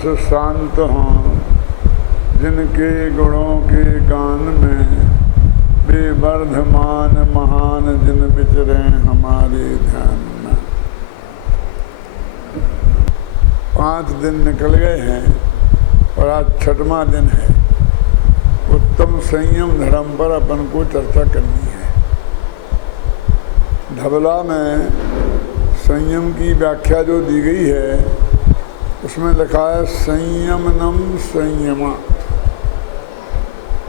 दास शांत हों, जिनके गुणों के गान में बेवर्धमान महान जिन विचरे हमारे ध्यान में। 5 दिन निकल गए हैं और आज 6वां दिन है। उत्तम संयम धर्म पर अपन को चर्चा करनी है। धबला में संयम की व्याख्या जो दी गई है उसमें लिखा है संयमनम संयमा,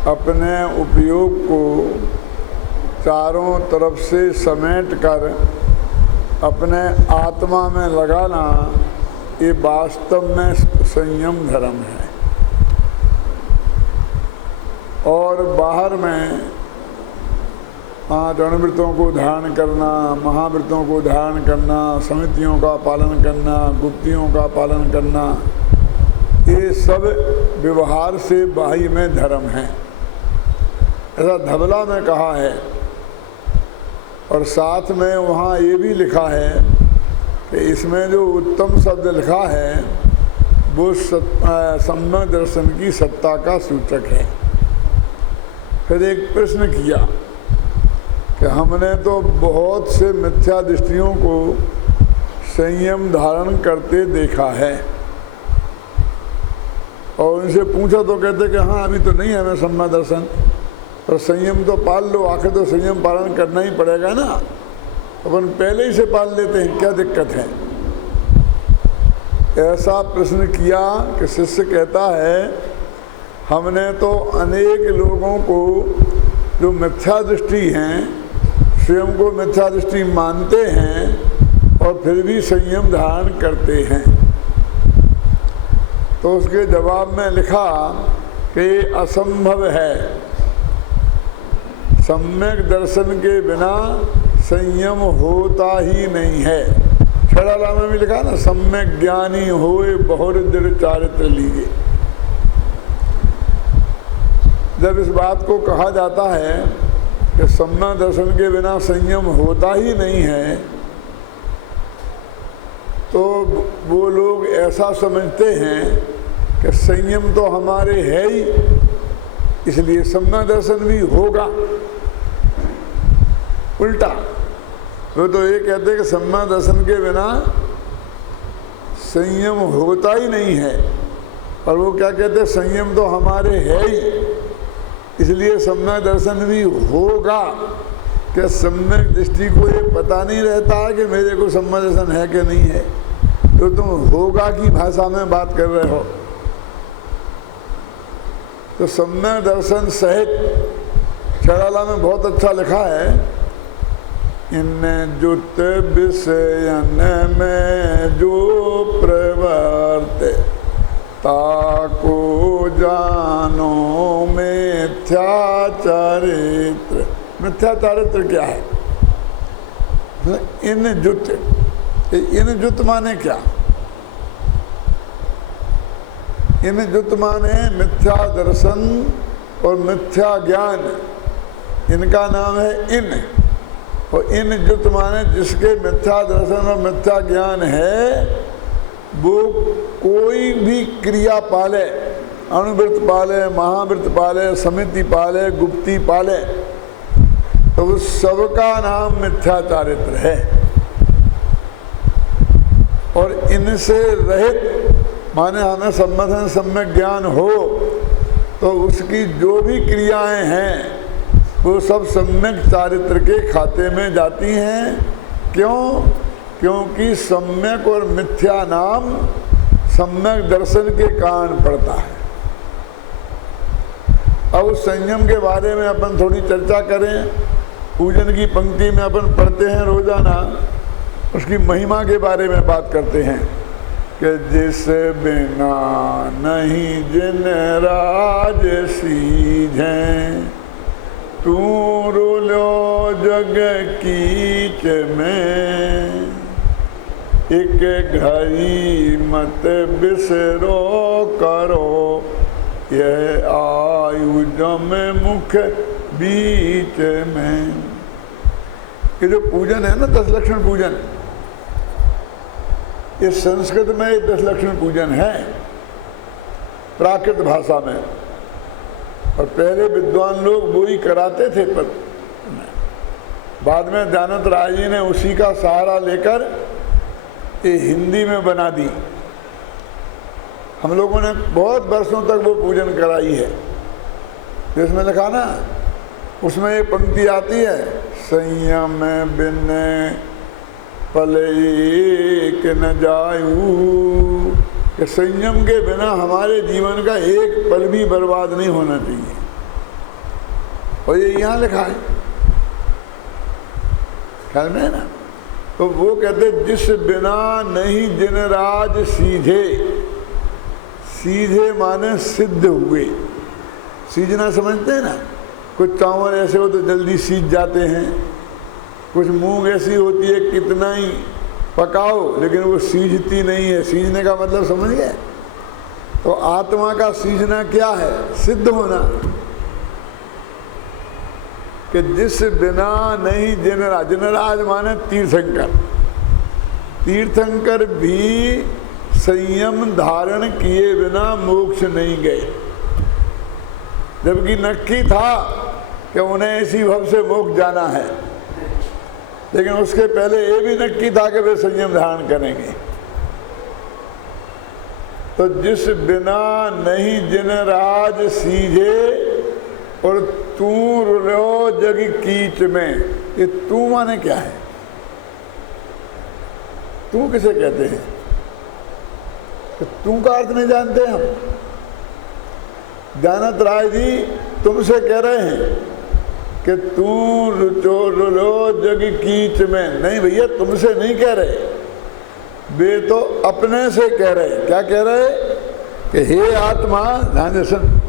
अपने उपयोग को चारों तरफ से समेट कर अपने आत्मा में लगाना, ये वास्तव में संयम धर्म है। और बाहर में 5 अणुव्रतों को धारण करना, महाव्रतों को धारण करना, समितियों का पालन करना, गुप्तियों का पालन करना, ये सब व्यवहार से बाह्य में धर्म है, ऐसा धबला में कहा है। और साथ में वहाँ ये भी लिखा है कि इसमें जो उत्तम शब्द लिखा है वो सम्यक दर्शन की सत्ता का सूचक है। फिर एक प्रश्न किया कि हमने तो बहुत से मिथ्या दृष्टियों को संयम धारण करते देखा है, और उनसे पूछा तो कहते कि हाँ अभी तो नहीं है हमें सम्यक दर्शन, पर संयम तो पाल लो, आखिर तो संयम पालन करना ही पड़ेगा ना, अपन पहले ही से पाल लेते हैं, क्या दिक्कत है। ऐसा प्रश्न किया कि शिष्य कहता है हमने तो अनेक लोगों को जो मिथ्या दृष्टि हैं, स्वयं को मिथ्या दृष्टि मानते हैं और फिर भी संयम धारण करते हैं। तो उसके जवाब में लिखा कि असंभव है, सम्यक दर्शन के बिना संयम होता ही नहीं है। छड़ाला में भी लिखा ना, सम्यक ज्ञानी होए बहुर दृढ़ चारित्र लीजिए। जब इस बात को कहा जाता है कि सम्यक दर्शन के बिना संयम होता ही नहीं है, तो वो लोग ऐसा समझते हैं कि संयम तो हमारे है ही, इसलिए सम्यक दर्शन भी होगा। उल्टा वो तो ये कहते हैं कि सम्यक दर्शन के बिना संयम होता ही नहीं है, और वो क्या कहते हैं संयम तो हमारे है ही, इसलिए सम्यक दर्शन भी होगा। क्या सम्यक दृष्टि को ये पता नहीं रहता है कि मेरे को सम्यक दर्शन है कि नहीं है, तो तुम होगा की भाषा में बात कर रहे हो। तो सम्यक दर्शन सहित छड़ाला में बहुत अच्छा लिखा है, इन जुत विषयन में जो प्रवर्ते ताको जानो मिथ्या चरित्र। मिथ्या चरित्र क्या है? इन जुत माने क्या? इन जुत माने मिथ्या दर्शन और मिथ्या ज्ञान, इनका नाम है इन। और इन जुत माने जिसके मिथ्या दर्शन और मिथ्या ज्ञान है, वो कोई भी क्रिया पाले, अणुव्रत पाले, महाव्रत पाले, समिति पाले, गुप्ती पाले, तो उस सबका नाम मिथ्या चारित्र है। और इनसे रहित माने हमें सम्यक ज्ञान हो तो उसकी जो भी क्रियाएं हैं वो सब सम्यक चारित्र के खाते में जाती हैं। क्यों? क्योंकि सम्यक और मिथ्या नाम सम्यक दर्शन के कारण पड़ता है। अब संयम के बारे में अपन थोड़ी चर्चा करें। पूजन की पंक्ति में अपन पढ़ते हैं रोजाना, उसकी महिमा के बारे में बात करते हैं कि जिस बिना नहीं जिन राज सीझें, तू रुलो जग कीच में, एक घड़ी मत बिसरो करो, यह आयु जम मुख बीच में। ये जो पूजन है ना 10 लक्षण पूजन, ये संस्कृत में 10 लक्षण पूजन है। प्राकृत भाषा में, और पहले विद्वान लोग वो ही कराते थे, पर बाद में दयानंद राय जी ने उसी का सहारा लेकर ये हिंदी में बना दी। हम लोगों ने बहुत वर्षों तक वो पूजन कराई है। जिसमें लिखा ना, उसमें ये पंक्ति आती है, संयम बिन पलैक न जायू, कि संयम के बिना हमारे जीवन का एक पल भी बर्बाद नहीं होना चाहिए। और ये यहाँ लिखा है, ख्याल में है ना। तो वो कहते जिस बिना नहीं जिन राज सीधे, सीधे माने सिद्ध हुए। सीजना समझते हैं ना, कुछ चावल ऐसे हो तो जल्दी सीज जाते हैं, कुछ मूंग ऐसी होती है कितना ही पकाओ लेकिन वो सीजती नहीं है। सीजने का मतलब समझ गए। तो आत्मा का सीजना क्या है? सिद्ध होना। कि जिस बिना नहीं जिनराज, जिनराज माने तीर्थंकर, तीर्थंकर भी संयम धारण किए बिना मोक्ष नहीं गए। जबकि नक्की था कि उन्हें इसी भव से मोक्ष जाना है, लेकिन उसके पहले ये भी नक्की था कि वे संयम धारण करेंगे। तो जिस बिना नहीं जिन राज सीधे, और तू रुलो जग कीच में। ये तू माने क्या है? तू किसे कहते हैं? तो तू का अर्थ नहीं जानते हम। दयानंद राय जी तुमसे कह रहे हैं कि तू रुलो जग कीच में। नहीं भैया, तुमसे नहीं कह रहे, वे तो अपने से कह रहे। क्या कह रहे? कि हे आत्मा, ध्यान सुन,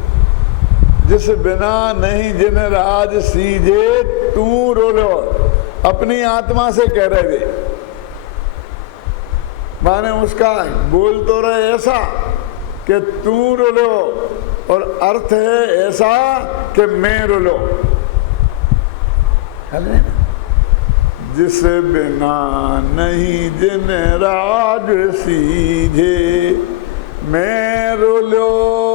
जिस बिना नहीं जिन राज सीधे तू रोलो। अपनी आत्मा से कह रहे वे, माने उसका बोल तो रहे ऐसा कि तू रोलो, और अर्थ है ऐसा कि मैं रोलो। जिस बिना नहीं जिन राज सीधे, मैं रोलो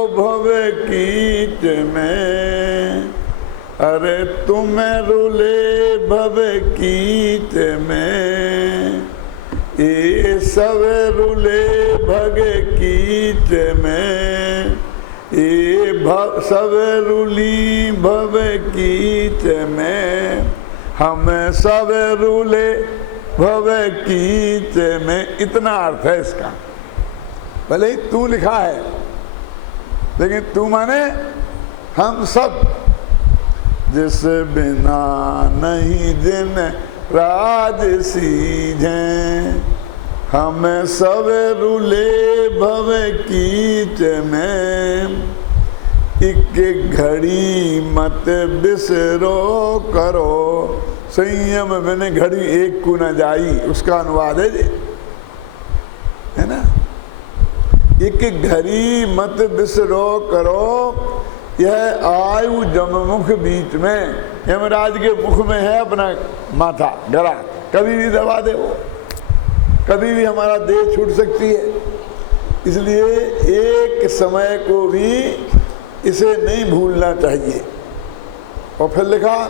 भव कीच में। अरे तुम रुले भव कीच में, ये सब रुले भग कीच में। ये सब रुली भव कीच में, हम सब रुले भव कीच में। इतना अर्थ है इसका। भले ही तू लिखा है, लेकिन तू माने हम सब। जिस बिना नहीं जिन राज सीझे, हम सब रुले भव कीच में। एक घड़ी मत बिसरो करो, संयम बिन घड़ी एक को न जाई। उसका अनुवाद है ना। एक घड़ी मत बिसरो करो, यह आयु जममुख बीच में। यमराज के मुख में है अपना माथा गला, कभी भी दबा दे वो, कभी भी हमारा देह छूट सकती है। इसलिए एक समय को भी इसे नहीं भूलना चाहिए। और फिर लिखा,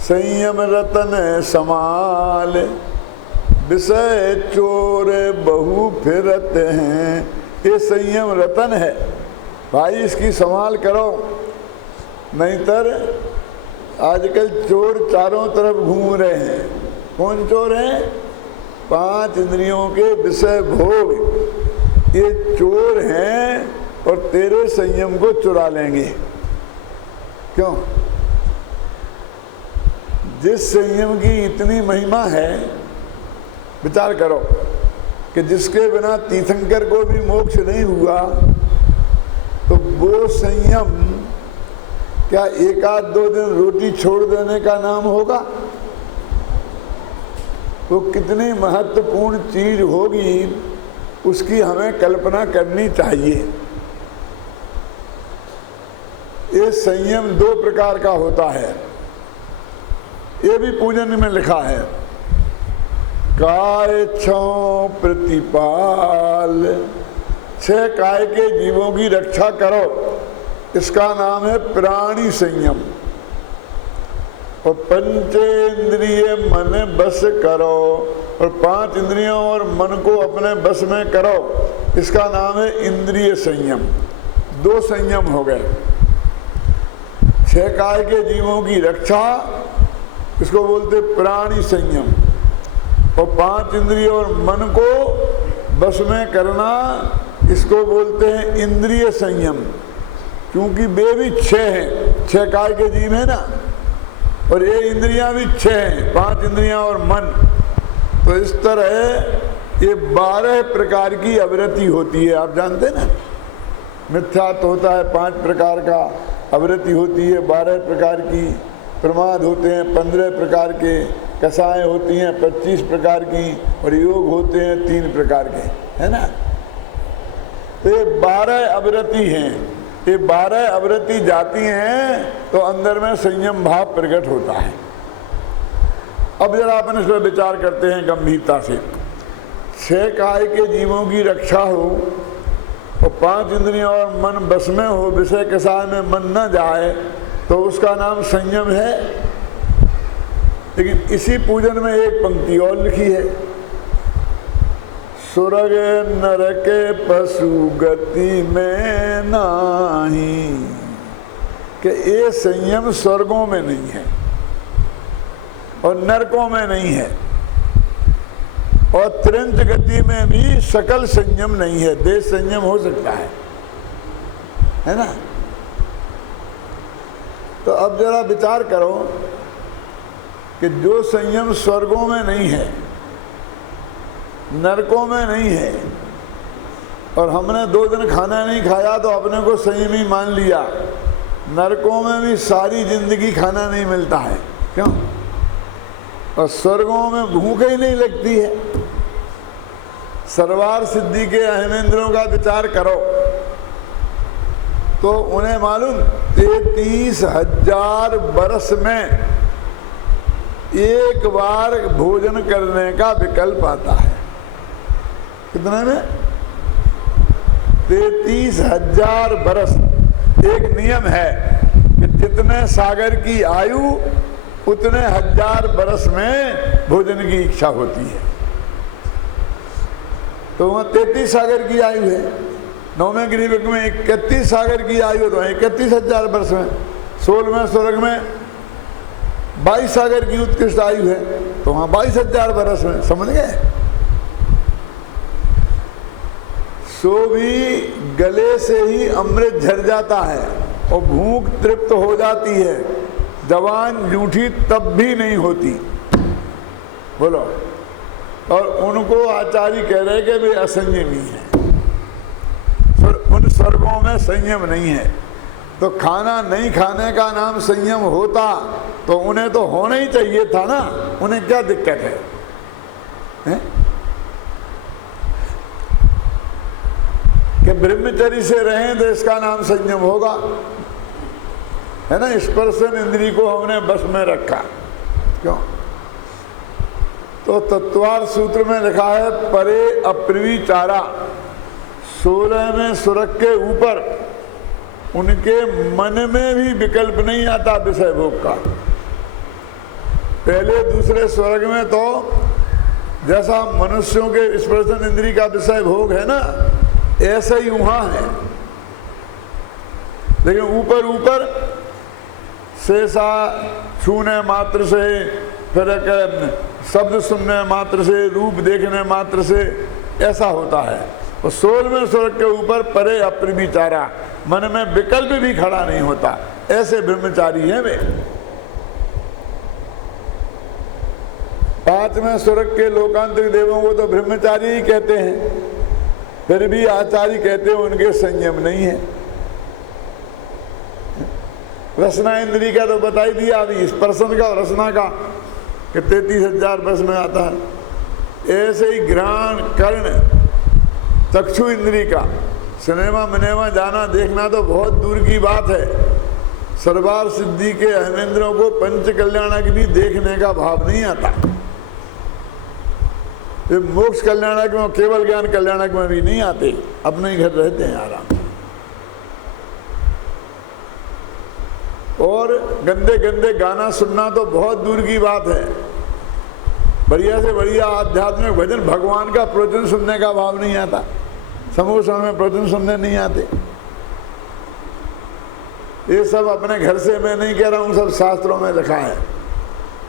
संयम रतन समाल, विषय चोर बहु फिरत हैं। ये संयम रतन है भाई, इसकी संभाल करो, नहीं तर आजकल चोर चारों तरफ घूम रहे हैं। कौन चोर हैं? 5 इंद्रियों के विषय भोग, ये चोर हैं और तेरे संयम को चुरा लेंगे। क्यों? जिस संयम की इतनी महिमा है, विचार करो कि जिसके बिना तीर्थंकर को भी मोक्ष नहीं हुआ, तो वो संयम क्या 1-2 दिन रोटी छोड़ देने का नाम होगा? वो कितनी महत्वपूर्ण चीज होगी, उसकी हमें कल्पना करनी चाहिए। ये संयम 2 प्रकार का होता है, ये भी पूजन में लिखा है। काय छौ प्रतिपाल, 6 काय के जीवों की रक्षा करो, इसका नाम है प्राणी संयम। और पंचेंद्रिय मन बस करो, और 5 इंद्रियों और मन को अपने बस में करो, इसका नाम है इंद्रिय संयम। 2 संयम हो गए। 6 काय के जीवों की रक्षा, इसको बोलते प्राणी संयम। और 5 इंद्रियों और मन को बस में करना, इसको बोलते हैं इंद्रिय संयम। क्योंकि वे भी 6 हैं, 6 काय के जीव है ना, और ये इंद्रियां भी 6 हैं, 5 इंद्रियां और मन। तो इस तरह ये 12 प्रकार की आवृत्ति होती है। आप जानते हैं ना, मिथ्यात्व होता है 5 प्रकार का, आवृत्ति होती है 12 प्रकार की, प्रमाद होते हैं 15 प्रकार के, कसाएं होती हैं 25 प्रकार की, और योग होते हैं 3 प्रकार के, है ना। तो ये 12 आवृत्ति हैं। ये 12 आवृत्ति जाती हैं तो अंदर में संयम भाव प्रकट होता है। अब जरा अपन इस पर विचार करते हैं गंभीरता से। 6 काय के जीवों की रक्षा हो और 5 इंद्रियों और मन बस में हो, विषय कसाय में मन न जाए, तो उसका नाम संयम है। लेकिन इसी पूजन में एक पंक्ति और लिखी है, स्वर्ग नरक पशु गति में नाही, कि ये संयम स्वर्गों में नहीं है और नरकों में नहीं है, और त्रिंत गति में भी सकल संयम नहीं है। देश संयम हो सकता है ना। तो अब जरा विचार करो कि जो संयम स्वर्गों में नहीं है, नरकों में नहीं है, और हमने 2 दिन खाना नहीं खाया तो अपने को संयमी मान लिया, नरकों में भी सारी जिंदगी खाना नहीं मिलता है। क्यों? और स्वर्गों में भूख ही नहीं लगती है। सर्वार सिद्धि के अहमेंद्रों का विचार करो तो उन्हें मालूम 33,000 वर्ष में एक बार भोजन करने का विकल्प आता है। कितने में? 33,000 वर्ष। एक नियम है कि जितने सागर की आयु उतने 1000 वर्ष में भोजन की इच्छा होती है। तो वहाँ 33 सागर की आयु है। 9वें गिरिवक में 31 सागर की आयु है, तो 31,000 वर्ष में। 16वें स्वर्ग में 22 सागर की उत्कृष्ट आयु है, तो वहाँ 22,000 वर्ष में। समझ गए? सो भी गले से ही अमृत झर जाता है और भूख तृप्त हो जाती है, जवान जूठी तब भी नहीं होती। बोलो। और उनको आचार्य कह रहे कि वे असंयमी हैं, उन स्वर्गों में संयम नहीं है। तो खाना नहीं खाने का नाम संयम होता तो उन्हें तो होना ही चाहिए था ना, उन्हें क्या दिक्कत है? कि ब्रह्मचर्य से रहें तो इसका नाम संयम होगा, है ना। स्पर्शन इंद्री को हमने बस में रखा। क्यों? तो तत्वार सूत्र में लिखा है, परे अप्रिविचारा। 16वें स्वर्ग के ऊपर उनके मन में भी विकल्प नहीं आता विषय भोग का। पहले दूसरे स्वर्ग में तो जैसा मनुष्यों के स्पर्शन इंद्री का विषय भोग है ना, ऐसा ही वहां है। लेकिन ऊपर ऊपर शेषा छूने मात्र से, फिर शब्द सुनने मात्र से, रूप देखने मात्र से, ऐसा होता है। और 16वें स्वर्ग के ऊपर परे अप्रिविचारा, मन में विकल्प भी खड़ा नहीं होता। ऐसे ब्रह्मचारी हैं वे। 5वें स्वर्ग के लोकांतरिक देवों को तो ब्रह्मचारी ही कहते हैं, फिर भी आचार्य कहते हैं उनके संयम नहीं है। रसना इंद्री का तो बता ही दिया अभी, स्पर्शन का और रसना का कि 33,000 वर्ष में आता है। ऐसे ही घ्राण, कर्ण, चक्षु इंद्री का सिनेमा मिनेमा जाना देखना तो बहुत दूर की बात है। सर्वार सिद्धि के अहमेंद्रों को पंच कल्याणक भी देखने का भाव नहीं आता। ये मोक्ष कल्याणक में, केवल ज्ञान कल्याणक में भी नहीं आते, अपने ही घर रहते हैं आराम। और गंदे गंदे गाना सुनना तो बहुत दूर की बात है। बढ़िया से बढ़िया आध्यात्मिक भजन, भगवान का प्रवचन सुनने का भाव नहीं आता। समूह समय में प्रवचन सुनने नहीं आते। ये सब अपने घर से मैं नहीं कह रहा हूँ, सब शास्त्रों में लिखा है,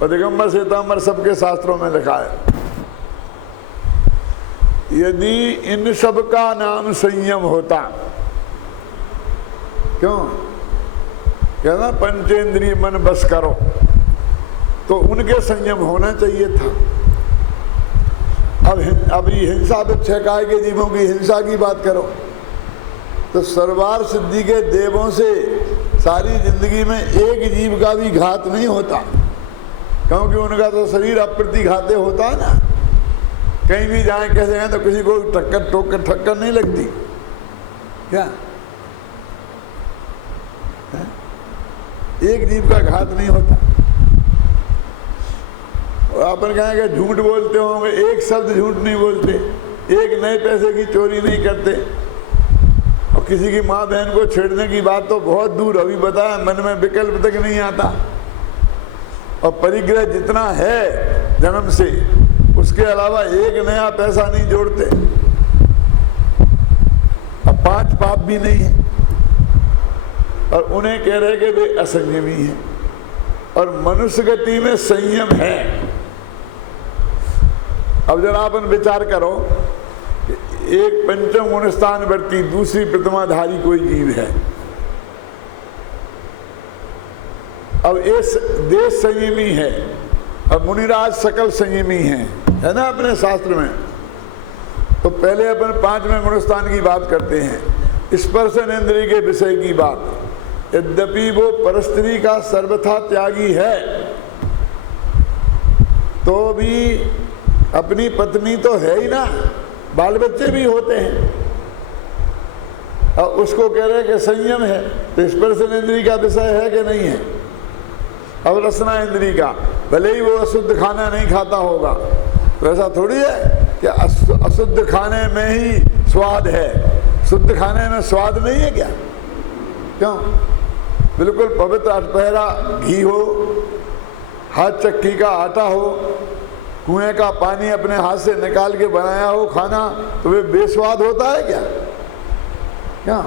और दिगंबर श्वेतांबर सबके शास्त्रों में लिखा है। यदि इन सब का नाम संयम होता, क्यों कहना पंचेंद्रिय मन बस करो, तो उनके संयम होना चाहिए था। अब हिंसा तो 6 काय के जीवों की हिंसा की बात करो, तो सर्वार सिद्धि के देवों से सारी जिंदगी में एक जीव का भी घात नहीं होता, क्योंकि उनका तो शरीर अप्रतिघाते होता है ना। कहीं भी जाएं कैसे हैं तो किसी को ठक्कर नहीं लगती क्या? है? एक जीव का घात नहीं होता। और अपन कहेंगे झूठ बोलते होंगे, एक शब्द झूठ नहीं बोलते, एक नए पैसे की चोरी नहीं करते, और किसी की माँ बहन को छेड़ने की बात तो बहुत दूर, अभी बताया, मन में विकल्प तक नहीं आता। और परिग्रह जितना है जन्म से, उसके अलावा एक नया पैसा नहीं जोड़ते, अब 5 पाप भी नहीं है, और उन्हें कह रहे कि वे असंयमी हैं। और मनुष्य गति में संयम है। अब जरा अपन विचार करो, एक पंचम गुण स्थान वर्ती, दूसरी प्रतिमाधारी कोई जीव है। अब इस देश संयमी है, और मुनिराज सकल संयमी है ना अपने शास्त्र में। तो पहले अपन 5वें गुणस्थान की बात करते हैं, स्पर्शन इंद्रिय के विषय की बात। यद्यपि वो परस्त्री का सर्वथा त्यागी है, तो भी अपनी पत्नी तो है ही ना, बाल बच्चे भी होते हैं, और उसको कह रहे कि संयम है। तो स्पर्शन इंद्रिय का विषय है कि नहीं है? अब रसना इंद्रिय का, भले ही वो अशुद्ध खाना नहीं खाता होगा, तो ऐसा थोड़ी है कि अशुद्ध खाने में ही स्वाद है, शुद्ध खाने में स्वाद नहीं है क्या? क्यों? बिल्कुल पवित्र अटपहरा घी हो, हाथ चक्की का आटा हो, कुएं का पानी अपने हाथ से निकाल के बनाया हो खाना, तो वे बेस्वाद होता है क्या? क्या?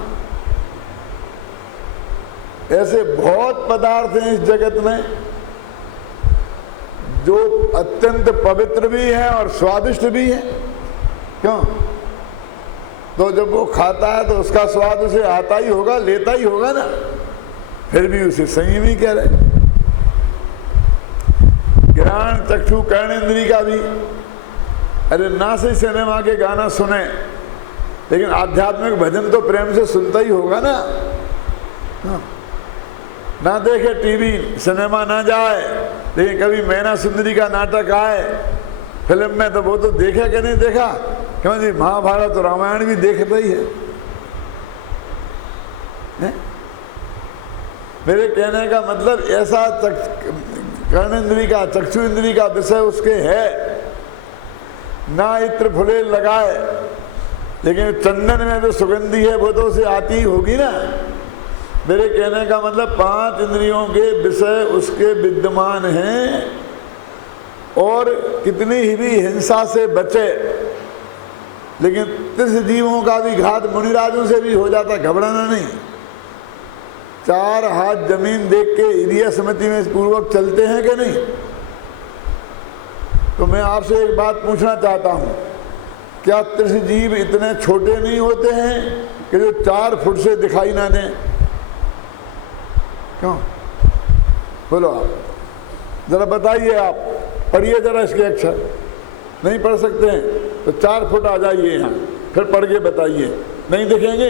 ऐसे बहुत पदार्थ हैं इस जगत में जो अत्यंत पवित्र भी हैं और स्वादिष्ट भी हैं। क्यों? तो जब वो खाता है तो उसका स्वाद उसे आता ही होगा, लेता ही होगा ना, फिर भी उसे संयमी कह रहे। ज्ञान चक्षु कर्ण इंद्री का भी, अरे ना से सिनेमा के गाना सुने, लेकिन आध्यात्मिक भजन तो प्रेम से सुनता ही होगा ना। ना देखे टीवी, सिनेमा ना जाए, लेकिन कभी मैना सुंदरी का नाटक आए फिल्म में, तो वो तो देखा कि नहीं देखा? क्यों जी, महाभारत और रामायण भी देखता ही है। मेरे कहने का मतलब ऐसा कर्ण इंद्री का, चक्षु इंद्री का विषय उसके है, ना इत्र फुले लगाए, लेकिन चंदन में जो सुगंधी है वो तो उसे आती ही होगी ना। मेरे कहने का मतलब 5 इंद्रियों के विषय उसके विद्यमान हैं, और कितनी ही भी हिंसा से बचे, लेकिन 30 जीवों का भी घात मुनिराजों से भी हो जाता, घबराना नहीं। 4 हाथ जमीन देख के हिरिया समिति में पूर्वक चलते हैं कि नहीं? तो मैं आपसे एक बात पूछना चाहता हूँ, क्या 30 जीव इतने छोटे नहीं होते हैं कि जो 4 फुट से दिखाई ना दें? क्यों? बोलो आप जरा बताइए, आप पढ़िए जरा इसके अक्षर। नहीं पढ़ सकते हैं तो 4 फुट आ जाइए यहाँ, फिर पढ़ के बताइए। नहीं दिखेंगे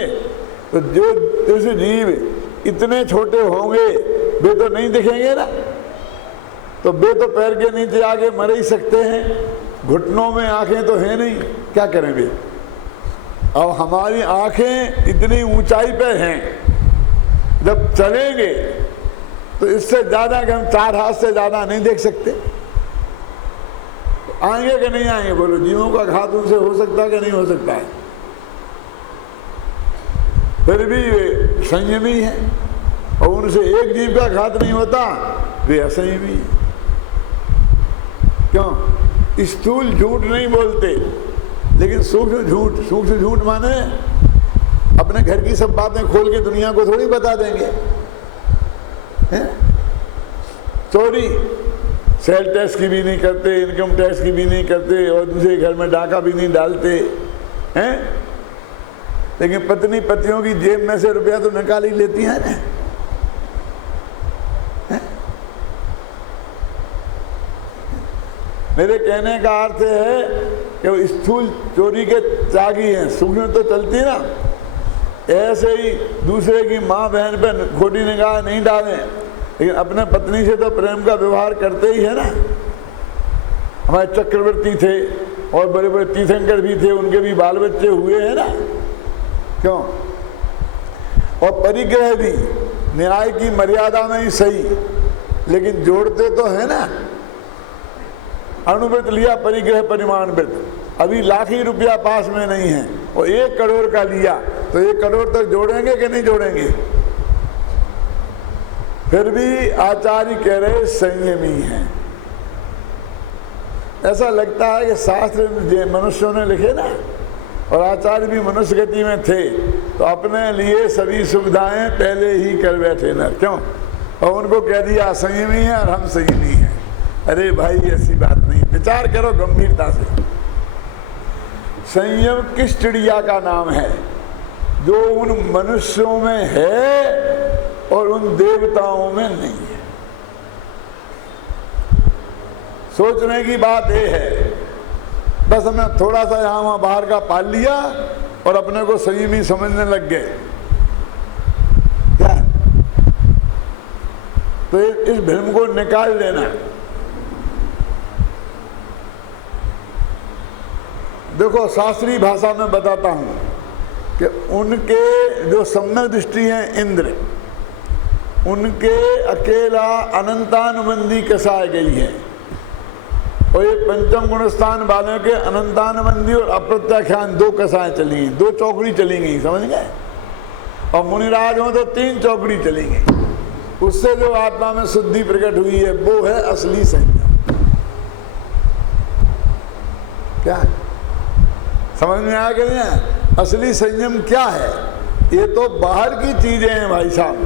तो जो 30 जीव इतने छोटे होंगे वे तो नहीं दिखेंगे ना। तो वे तो पैर के नीचे आगे मर ही सकते हैं, घुटनों में आंखें तो है नहीं, क्या करेंगे? अब हमारी आंखें इतनी ऊंचाई पे हैं, जब चलेंगे तो इससे ज्यादा कि हम 4 हाथ से ज्यादा नहीं देख सकते। आएंगे कि नहीं आएंगे? बोलो, जीवों का घात उनसे हो सकता है कि नहीं हो सकता है? फिर भी वे संयमी हैं, और उनसे एक जीव का घात नहीं होता, वे असंयमी हैं। क्यों? स्थूल झूठ नहीं बोलते, लेकिन सूक्ष्म झूठ माने अपने घर की सब बातें खोल के दुनिया को थोड़ी बता देंगे। हैं? चोरी सेल टैक्स की भी नहीं करते, इनकम टैक्स की भी नहीं करते, और दूसरे घर में डाका भी नहीं डालते हैं, लेकिन पत्नी पतियों की जेब में से रुपया तो निकाल ही लेती है ना। मेरे कहने का अर्थ है कि वो स्थूल चोरी के त्यागी हैं, सूक्ष्म तो चलती ना। ऐसे ही दूसरे की माँ बहन पर खोटी निगाह नहीं डालें, लेकिन अपने पत्नी से तो प्रेम का व्यवहार करते ही है ना। हमारे चक्रवर्ती थे और बड़े बड़े तीर्थंकर भी थे, उनके भी बाल बच्चे हुए हैं ना। क्यों? और परिग्रह भी न्याय की मर्यादा में ही सही, लेकिन जोड़ते तो है ना। अणुव्रत लिया, परिग्रह परिमाण व्रत, अभी लाख ही रुपया पास में नहीं है, और 1 करोड़ का लिया, तो 1 करोड़ तक जोड़ेंगे कि नहीं जोड़ेंगे? फिर भी आचार्य कह रहे संयमी हैं। ऐसा लगता है कि शास्त्र मनुष्यों ने लिखे ना, और आचार्य भी मनुष्य गति में थे, तो अपने लिए सभी सुविधाएं पहले ही कर बैठे ना। क्यों? और उनको कह दिया संयमी है और हम संयमी हैं। अरे भाई, ऐसी बात नहीं, विचार करो गंभीरता से। संयम किस चिड़िया का नाम है जो उन मनुष्यों में है और उन देवताओं में नहीं है? सोचने की बात यह है। बस हमें थोड़ा सा यहाँ वहाँ बाहर का पाल लिया और अपने को संयमी समझने लग गए। क्या? तो इस भ्रम को निकाल देना। देखो, शास्त्रीय भाषा में बताता हूँ कि उनके जो सम्यक दृष्टि हैं इंद्र, उनके अकेला अनंतानुबंधी कसाई गई है, और ये पंचम गुण स्थान वालों के अनंतानुबंधी और अप्रत्याख्यान 2 कसाएं चली गई, 2 चौकड़ी चली गई, समझ गए? और मुनिराज हो तो 3 चौकड़ी चली गई। उससे जो आत्मा में शुद्धि प्रकट हुई है वो है असली संयम। क्या समझ में आया कि नहीं? असली संयम क्या है? ये तो बाहर की चीजें हैं भाई साहब,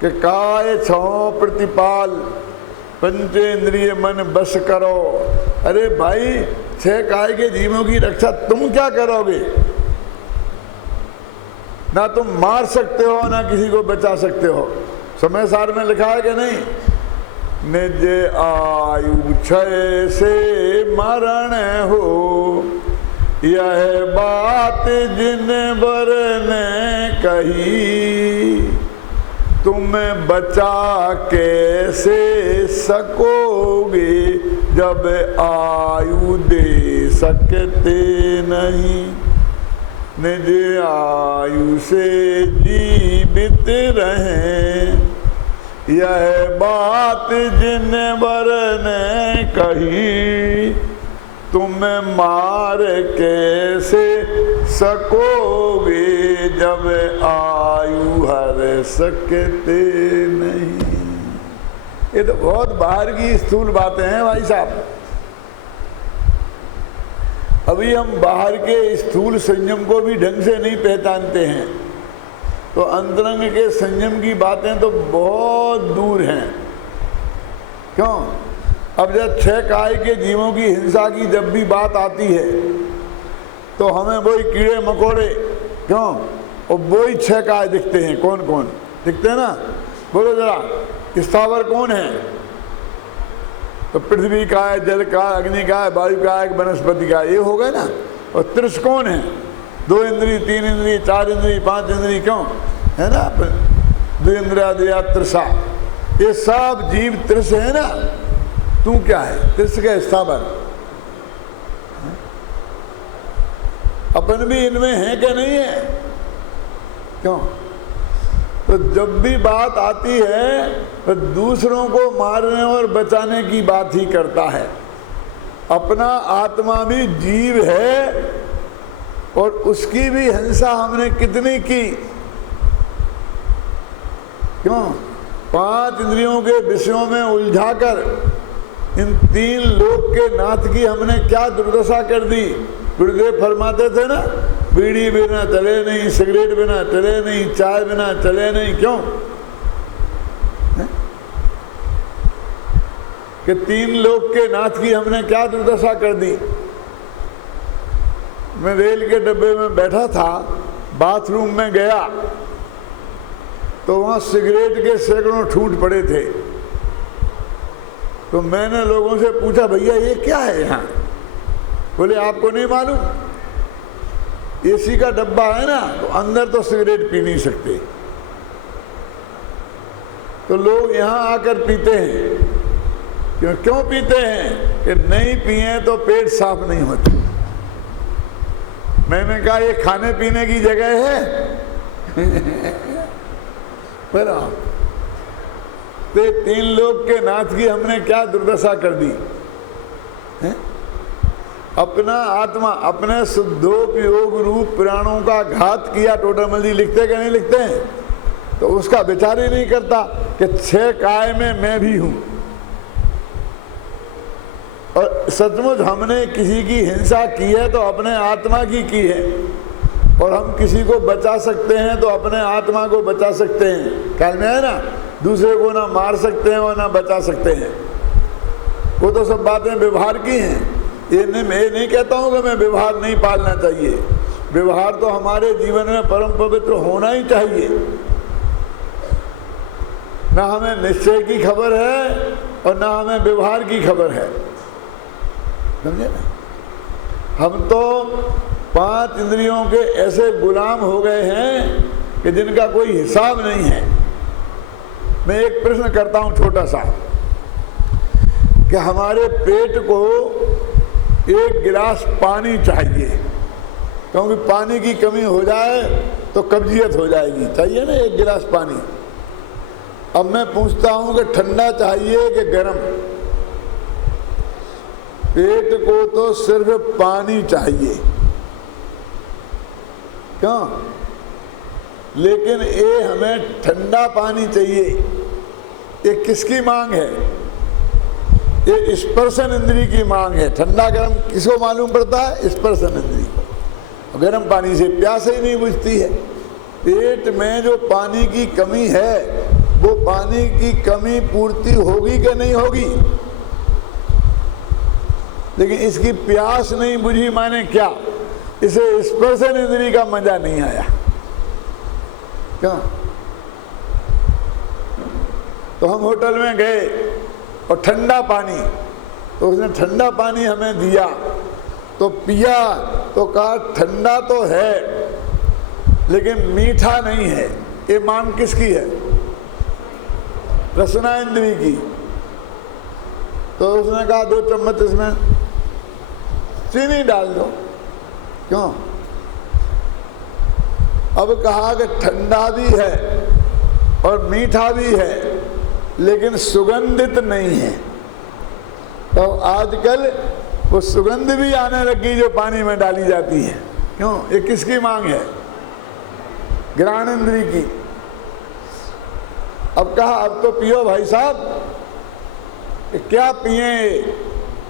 कि काय छो प्रतिपाल, पंचेंद्रिय मन बस करो। अरे भाई, 6 काय के जीवों की रक्षा तुम क्या करोगे? ना तुम मार सकते हो, ना किसी को बचा सकते हो। समय सार में लिखा है कि नहीं? निज आयु क्षय से मरण हो, यह बात जिन बर ने कही, तुम्हें बचा कैसे सकोगे जब आयु दे सकते नहीं। निज आयु से जीवित रहें, यह बात जिन बर ने कही, तुम्हें मार कैसे सकोगे जब आयु हर सकते नहीं। ये तो बहुत बाहर की स्थूल बातें हैं भाई साहब। अभी हम बाहर के स्थूल संयम को भी ढंग से नहीं पहचानते हैं, तो अंतरंग के संयम की बातें तो बहुत दूर हैं। क्यों? अब जब 6 काय के जीवों की हिंसा की जब भी बात आती है तो हमें वही कीड़े मकोड़े, क्यों, और वही 6 काय दिखते हैं। कौन कौन दिखते हैं ना? बोलो जरा, स्थावर कौन है? तो पृथ्वी का है, जल का, अग्नि का है, वायु का है, वनस्पति का, ये हो गए ना। और त्रिश कौन है? 2 इंद्रिय, 3 इंद्रिय, 4 इंद्रिय, 5 इंद्रिय, क्यों है ना? 2 इंद्रिया दिया त्रिषा, ये सब जीव त्रिश है ना। तू क्या है? त्रिश का स्थावर। अपन भी इनमें है क्या नहीं है? क्यों? तो जब भी बात आती है तो दूसरों को मारने और बचाने की बात ही करता है। अपना आत्मा भी जीव है और उसकी भी हिंसा हमने कितनी की। क्यों? 5 इंद्रियों के विषयों में उलझाकर इन 3 लोक के नाथ की हमने क्या दुर्दशा कर दी। गुरुदेव फरमाते थे ना, बीड़ी बिना चले नहीं, सिगरेट बिना चले नहीं, चाय बिना चले नहीं। क्यों? कि 3 लोक के नाथ की हमने क्या दुर्दशा कर दी। मैं रेल के डब्बे में बैठा था, बाथरूम में गया तो वहाँ सिगरेट के सैकड़ों ठूंठ पड़े थे। तो मैंने लोगों से पूछा, भैया ये क्या है यहाँ? बोले आपको नहीं मालूम, एसी का डब्बा है ना, तो अंदर तो सिगरेट पी नहीं सकते, तो लोग यहाँ आकर पीते हैं। क्यों पीते हैं? कि नहीं पिए तो पेट साफ नहीं होता। मैंने कहा ये खाने पीने की जगह है? पर तो 3 लोक के नाथ की हमने क्या दुर्दशा कर दी है? अपना आत्मा, अपने शुद्धोपयोग रूप प्राणों का घात किया। टोटल जी लिखते क्या नहीं लिखते हैं? तो उसका विचार ही नहीं करता कि 6 काय में मैं भी हूं। और सचमुच हमने किसी की हिंसा की है तो अपने आत्मा की है, और हम किसी को बचा सकते हैं तो अपने आत्मा को बचा सकते हैं। ख्याल में है ना? दूसरे को ना मार सकते हैं और ना बचा सकते हैं। वो तो सब बातें व्यवहार की हैं। ये मैं नहीं कहता हूँ कि मैं व्यवहार नहीं पालना चाहिए। व्यवहार तो हमारे जीवन में परम पवित्र होना ही चाहिए। ना हमें निश्चय की खबर है और ना हमें व्यवहार की खबर है, समझे ना? हम तो 5 इंद्रियों के ऐसे गुलाम हो गए हैं कि जिनका कोई हिसाब नहीं है। मैं एक प्रश्न करता हूं छोटा सा, कि हमारे पेट को 1 गिलास पानी चाहिए, क्योंकि पानी की कमी हो जाए तो कब्जियत हो जाएगी। चाहिए ना 1 गिलास पानी। अब मैं पूछता हूं कि ठंडा चाहिए कि गर्म? पेट को तो सिर्फ पानी चाहिए। क्यों? लेकिन ये हमें ठंडा पानी चाहिए। ये किसकी मांग है? ये स्पर्शन इंद्री की मांग है। ठंडा गर्म किसको मालूम पड़ता है? स्पर्शन इंद्री को। गर्म पानी से प्यास ही नहीं बुझती है। पेट में जो पानी की कमी है, वो पानी की कमी पूर्ति होगी कि नहीं होगी? लेकिन इसकी प्यास नहीं बुझी, माने क्या? इसे स्पर्शन इंद्री का मजा नहीं आया। क्यों? तो हम होटल में गए और ठंडा पानी, तो उसने ठंडा पानी हमें दिया, तो पिया तो कहा ठंडा तो है लेकिन मीठा नहीं है। ये मांग किसकी है? रसना इंद्री की। तो उसने कहा 2 चम्मच इसमें चीनी डाल दो। क्यों? अब कहा कि ठंडा भी है और मीठा भी है लेकिन सुगंधित नहीं है। तो आजकल वो सुगंध भी आने लगी जो पानी में डाली जाती है। क्यों? ये किसकी मांग है? घ्राण इंद्री की। अब कहा अब तो पियो भाई साहब। क्या पिए?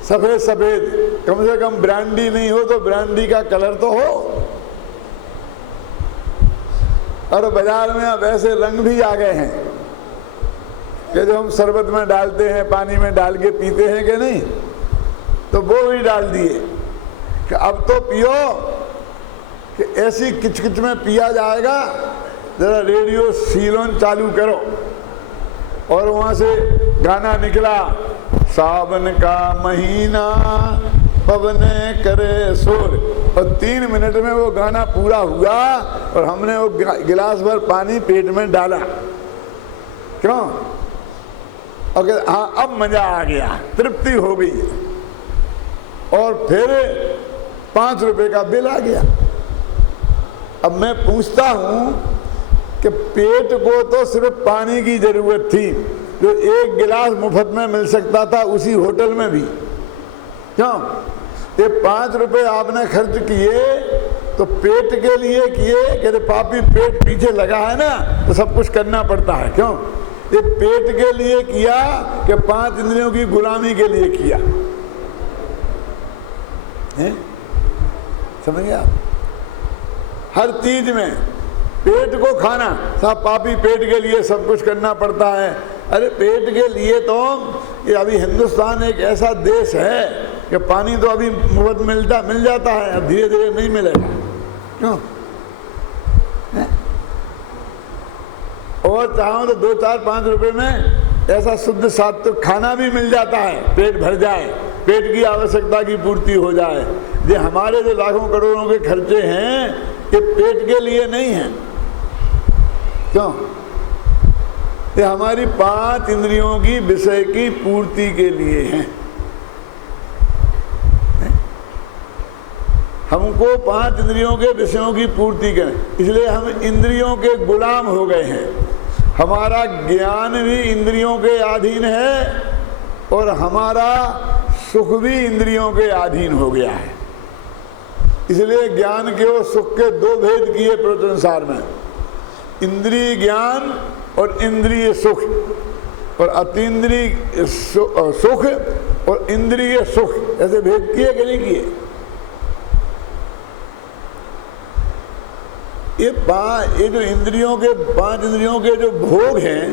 सफेद सफेद, कम से कम ब्रांडी नहीं हो तो ब्रांडी का कलर तो हो। और बाजार में अब ऐसे रंग भी आ गए हैं कि जो हम शरबत में डालते हैं, पानी में डाल के पीते हैं कि नहीं, तो वो भी डाल दिए कि अब तो पियो, कि ऐसी किचकिच में पिया जाएगा। जरा रेडियो सीलोन चालू करो, और वहां से गाना निकला, सावन का महीना पवन करे शोर, और 3 मिनट में वो गाना पूरा हुआ और हमने वो गिलास भर पानी पेट में डाला। क्यों? अगर हाँ अब मजा आ गया, तृप्ति हो गई, और फिर 5 रुपए का बिल आ गया। अब मैं पूछता हूं कि पेट को तो सिर्फ पानी की जरूरत थी, जो 1 गिलास मुफ्त में मिल सकता था उसी होटल में भी, क्यों? ये 5 रुपए आपने खर्च किए तो पेट के लिए किए, कहते पापी पेट पीछे लगा है ना तो सब कुछ करना पड़ता है। क्यों? ये पेट के लिए किया कि 5 इंद्रियों की गुलामी के लिए किया है? समझ गए आप? हर चीज में पेट को खाना, सब पापी पेट के लिए सब कुछ करना पड़ता है। अरे पेट के लिए तो ये अभी हिंदुस्तान एक ऐसा देश है कि पानी तो अभी मुफ्त मिल जाता है, अब धीरे धीरे नहीं मिलेगा। क्यों? और चाहो तो 2, 4, 5 रुपए में ऐसा शुद्ध सात्विक खाना भी मिल जाता है, पेट भर जाए, पेट की आवश्यकता की पूर्ति हो जाए। ये हमारे जो लाखों करोड़ों के खर्चे हैं ये पेट के लिए नहीं है। क्यों? ये हमारी 5 इंद्रियों की विषय की पूर्ति के लिए हैं। हमको 5 इंद्रियों के विषयों की पूर्ति करें, इसलिए हम इंद्रियों के गुलाम हो गए हैं। हमारा ज्ञान भी इंद्रियों के अधीन है और हमारा सुख भी इंद्रियों के अधीन हो गया है। इसलिए ज्ञान के और सुख के 2 भेद किए प्रवचन सार में, इंद्रिय ज्ञान और इंद्रिय सुख, और अतीन्द्रिय सुख और इंद्रिय सुख, ऐसे भेद किए कि नहीं किए? ये जो इंद्रियों के 5 इंद्रियों के जो भोग हैं,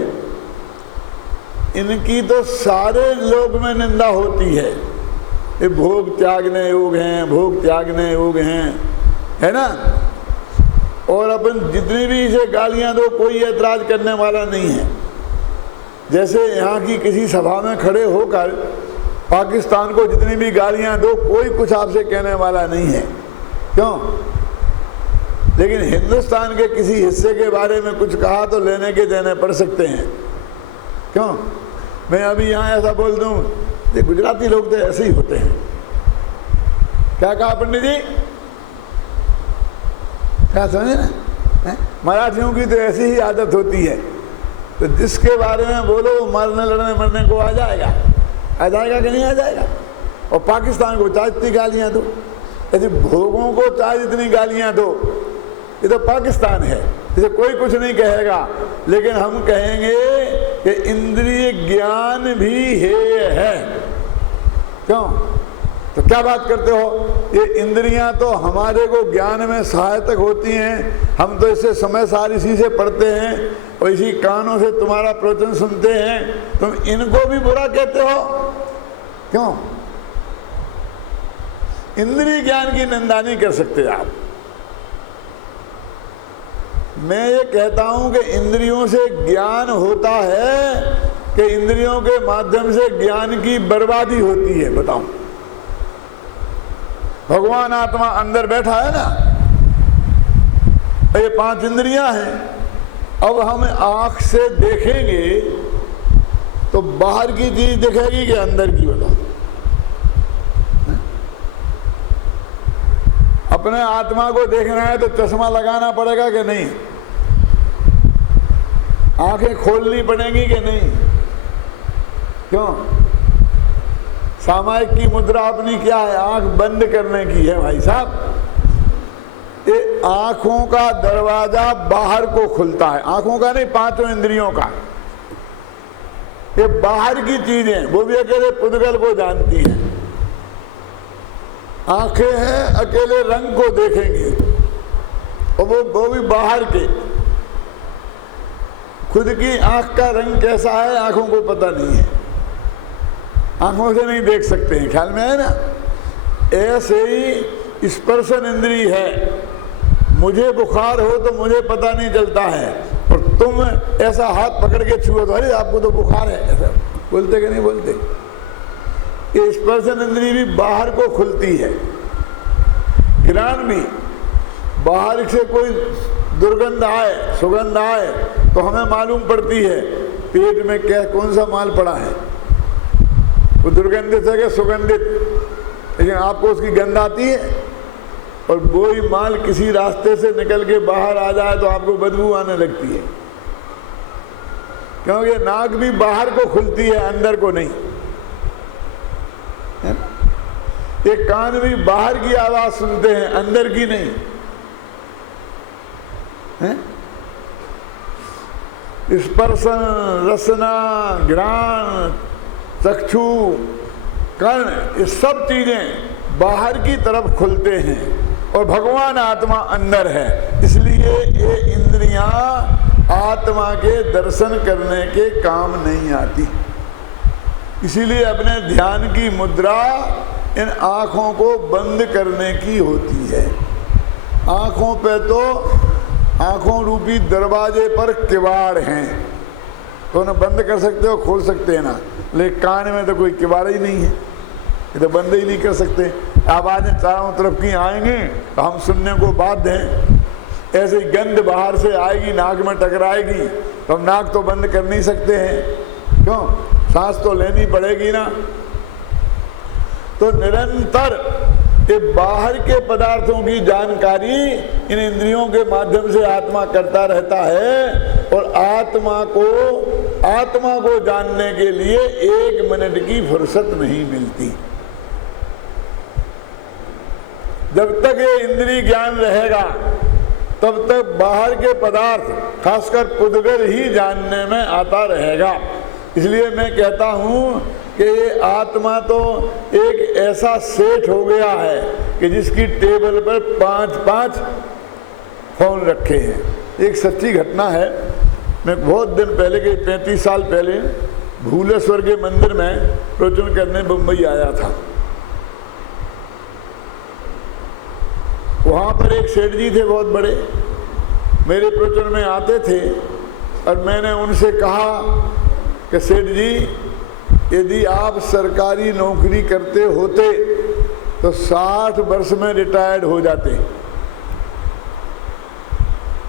इनकी तो सारे लोग में निंदा होती है। ये भोग त्यागने योग हैं, भोग त्यागने योग हैं, है ना? और अपन जितनी भी इसे गालियां दो कोई ऐतराज करने वाला नहीं है। जैसे यहाँ की किसी सभा में खड़े होकर पाकिस्तान को जितनी भी गालियां दो कोई कुछ आपसे कहने वाला नहीं है। क्यों? लेकिन हिंदुस्तान के किसी हिस्से के बारे में कुछ कहा तो लेने के देने पड़ सकते हैं। क्यों? मैं अभी यहाँ ऐसा बोल दूँ, ये गुजराती लोग तो ऐसे ही होते हैं। क्या कहा पंडित जी? क्या समझे ना? मराठियों की तो ऐसी ही आदत होती है, तो जिसके बारे में बोलो वो मारने लड़ने मरने को आ जाएगा कि नहीं आ जाएगा। और पाकिस्तान को चाहे जितनी गालियाँ दो, यदि भोगों को चाहे जितनी गालियाँ दो, ये तो पाकिस्तान है, इसे कोई कुछ नहीं कहेगा। लेकिन हम कहेंगे कि इंद्रिय ज्ञान भी हेय है। क्यों? तो क्या बात करते हो? ये इंद्रियां तो हमारे को ज्ञान में सहायक होती हैं। हम तो इससे समय सार इसी से पढ़ते हैं और इसी कानों से तुम्हारा प्रवचन सुनते हैं, तुम इनको भी बुरा कहते हो। क्यों? इंद्रिय ज्ञान की निंदा नहीं कर सकते आप। मैं ये कहता हूं कि इंद्रियों से ज्ञान होता है कि इंद्रियों के माध्यम से ज्ञान की बर्बादी होती है? बताओ। भगवान आत्मा अंदर बैठा है ना, ये 5 इंद्रियां हैं। अब हम आंख से देखेंगे तो बाहर की चीज दिखेगी कि अंदर की? बताओ। अपने आत्मा को देखना है तो चश्मा लगाना पड़ेगा कि नहीं? आंखें खोलनी पड़ेंगी कि नहीं? क्यों? सामायिक की मुद्रा अपनी क्या है? आंख बंद करने की है भाई साहब। ये आंखों का दरवाजा बाहर को खुलता है, आंखों का नहीं, 5 इंद्रियों का। ये बाहर की चीजें वो भी अकेले पुद्गल को जानती हैं। आंखें हैं अकेले रंग को देखेंगी और वो भी बाहर के। खुद की आंख का रंग कैसा है आंखों को पता नहीं है, आंखों से नहीं देख सकते हैं। ख्याल में है ना? ऐसे ही स्पर्शन इंद्रिय है। मुझे बुखार हो तो मुझे पता नहीं चलता है, और तुम ऐसा हाथ पकड़ के छुओ तो अरे आपको तो बुखार है, ऐसा बोलते कि नहीं बोलते? ये स्पर्शन इंद्रिय भी बाहर को खुलती है। घ्राण भी बाहर से कोई दुर्गंध आए, सुगंध आए तो हमें मालूम पड़ती है पेट में क्या कौन सा माल पड़ा है। वो दुर्गंधित है कि सुगंधित, लेकिन आपको उसकी गंध आती है। और वही माल किसी रास्ते से निकल के बाहर आ जाए तो आपको बदबू आने लगती है, क्योंकि नाक भी बाहर को खुलती है, अंदर को नहीं, है ना? ये कान भी बाहर की आवाज सुनते हैं, अंदर की नहीं है? स्पर्शन, रसना, घ्राण, चक्षु, कर्ण, ये सब चीजें बाहर की तरफ खुलते हैं और भगवान आत्मा अंदर है। इसलिए ये इंद्रियां आत्मा के दर्शन करने के काम नहीं आती। इसीलिए अपने ध्यान की मुद्रा इन आँखों को बंद करने की होती है। आँखों पे तो आँखों रूपी दरवाजे पर किवाड़ हैं, तो ना बंद कर सकते हो, खोल सकते हैं ना, लेकिन कान में तो कोई किवाड़ ही नहीं है, ये तो बंद ही नहीं कर सकते। आवाज़ें चारों तरफ की आएंगी तो हम सुनने को बाध्य हैं। ऐसे ही गंध बाहर से आएगी, नाक में टकराएगी तो हम नाक तो बंद कर नहीं सकते हैं, क्यों? सांस तो लेनी पड़ेगी ना। तो निरंतर ये बाहर के पदार्थों की जानकारी इन इंद्रियों के माध्यम से आत्मा करता रहता है और आत्मा को जानने के लिए 1 मिनट की फुर्सत नहीं मिलती। जब तक ये इंद्रिय ज्ञान रहेगा तब तक बाहर के पदार्थ खासकर पुद्गल ही जानने में आता रहेगा। इसलिए मैं कहता हूँ कि ये आत्मा तो एक ऐसा सेठ हो गया है कि जिसकी टेबल पर 5-5 फोन रखे हैं। एक सच्ची घटना है, मैं बहुत दिन पहले के 35 साल पहले भूलेश्वर के मंदिर में प्रवचन करने मुंबई आया था। वहाँ पर एक सेठ जी थे बहुत बड़े, मेरे प्रवचन में आते थे और मैंने उनसे कहा कि सेठ जी, यदि आप सरकारी नौकरी करते होते तो 60 वर्ष में रिटायर्ड हो जाते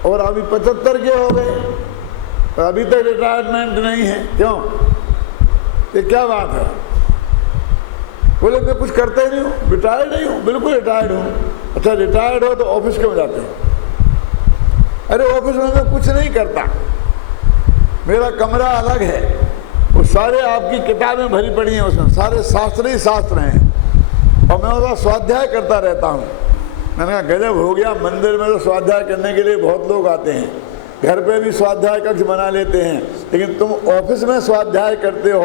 और अभी 75 के हो गए और अभी तक रिटायरमेंट नहीं है, क्यों? ये क्या बात है? बोले मैं कुछ करता ही नहीं हूँ, रिटायर्ड नहीं हूँ, बिल्कुल रिटायर्ड हूँ। अच्छा, रिटायर्ड हो तो ऑफिस क्यों जाते हैं? अरे ऑफिस में मैं कुछ नहीं करता, मेरा कमरा अलग है, वो सारे आपकी किताबें भरी पड़ी हैं, उसमें सारे शास्त्र ही शास्त्र हैं और मैं उसका स्वाध्याय करता रहता हूँ। मैंने कहा गजब हो गया, मंदिर में तो स्वाध्याय करने के लिए बहुत लोग आते हैं, घर पे भी स्वाध्याय कक्ष बना लेते हैं, लेकिन तुम ऑफिस में स्वाध्याय करते हो,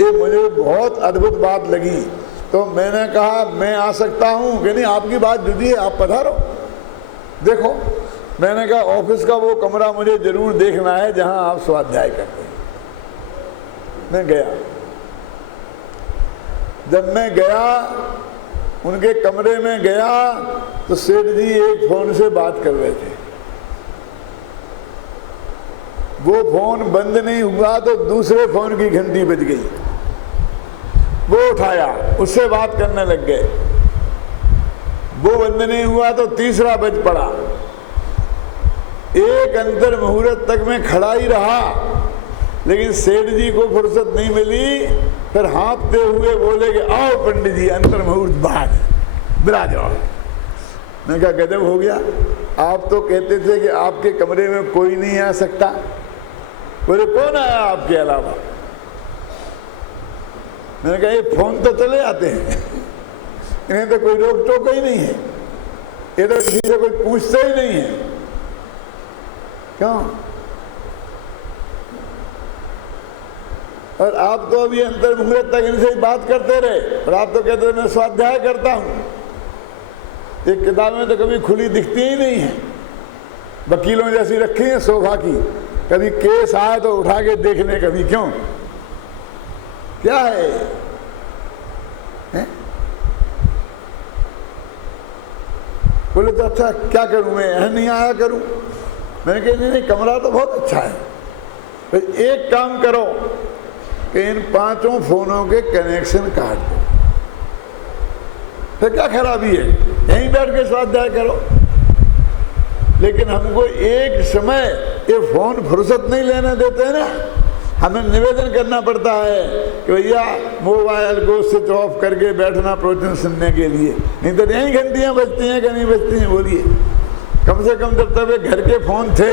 ये मुझे बहुत अद्भुत बात लगी। तो मैंने कहा मैं आ सकता हूँ कि नहीं? आपकी बात जुदी है, आप पधारो देखो। मैंने कहा ऑफिस का वो कमरा मुझे जरूर देखना है जहाँ आप स्वाध्याय करते हैं। मैं गया, जब मैं गया उनके कमरे में गया तो सेठ जी एक फोन से बात कर रहे थे। वो फोन बंद नहीं हुआ तो दूसरे फोन की घंटी बज गई, वो उठाया, उससे बात करने लग गए। वो बंद नहीं हुआ तो तीसरा बज पड़ा। एक अंतर मुहूर्त तक मैं खड़ा ही रहा, लेकिन सेठ जी को फुर्सत नहीं मिली। फिर हाँफते हुए बोले कि आओ पंडित जी, अंतर मुहूर्त बाद विराजो। मैंने कहा गजब हो गया, आप तो कहते थे कि आपके कमरे में कोई नहीं आ सकता। बोले कौन आया आपके अलावा? मैंने कहा ये फोन तो चले आते हैं, इन्हें तो कोई रोक टोक ही नहीं है, ये तो किसी से कोई पूछता ही नहीं है, क्यों? और आप तो अभी अंतर मुहूर्त तक इनसे ही बात करते रहे और आप तो कहते रहे मैं स्वाध्याय करता हूँ। एक किताब में तो कभी खुली दिखती ही नहीं है, वकीलों जैसी रखी है शोभा की, कभी केस आए तो उठा के देखने, कभी क्यों? क्या है, बोले तो अच्छा क्या करूं मैं, यहाँ नहीं आया करूं? मैंने कहा नहीं, कमरा तो बहुत अच्छा है, तो एक काम करो कि इन 5 फोनों के कनेक्शन काट दो, फिर क्या खराबी है, यहीं बैठ के स्वाध्याय करो। लेकिन हमको एक समय ये फोन फुर्सत नहीं लेने देते हैं ना, हमें निवेदन करना पड़ता है कि भैया मोबाइल को स्विच ऑफ करके बैठना प्रवचन सुनने के लिए, नहीं तो यहीं घंटियाँ बजती हैं कि नहीं बजती हैं? बोलिए, कम से कम जब तक घर के फोन थे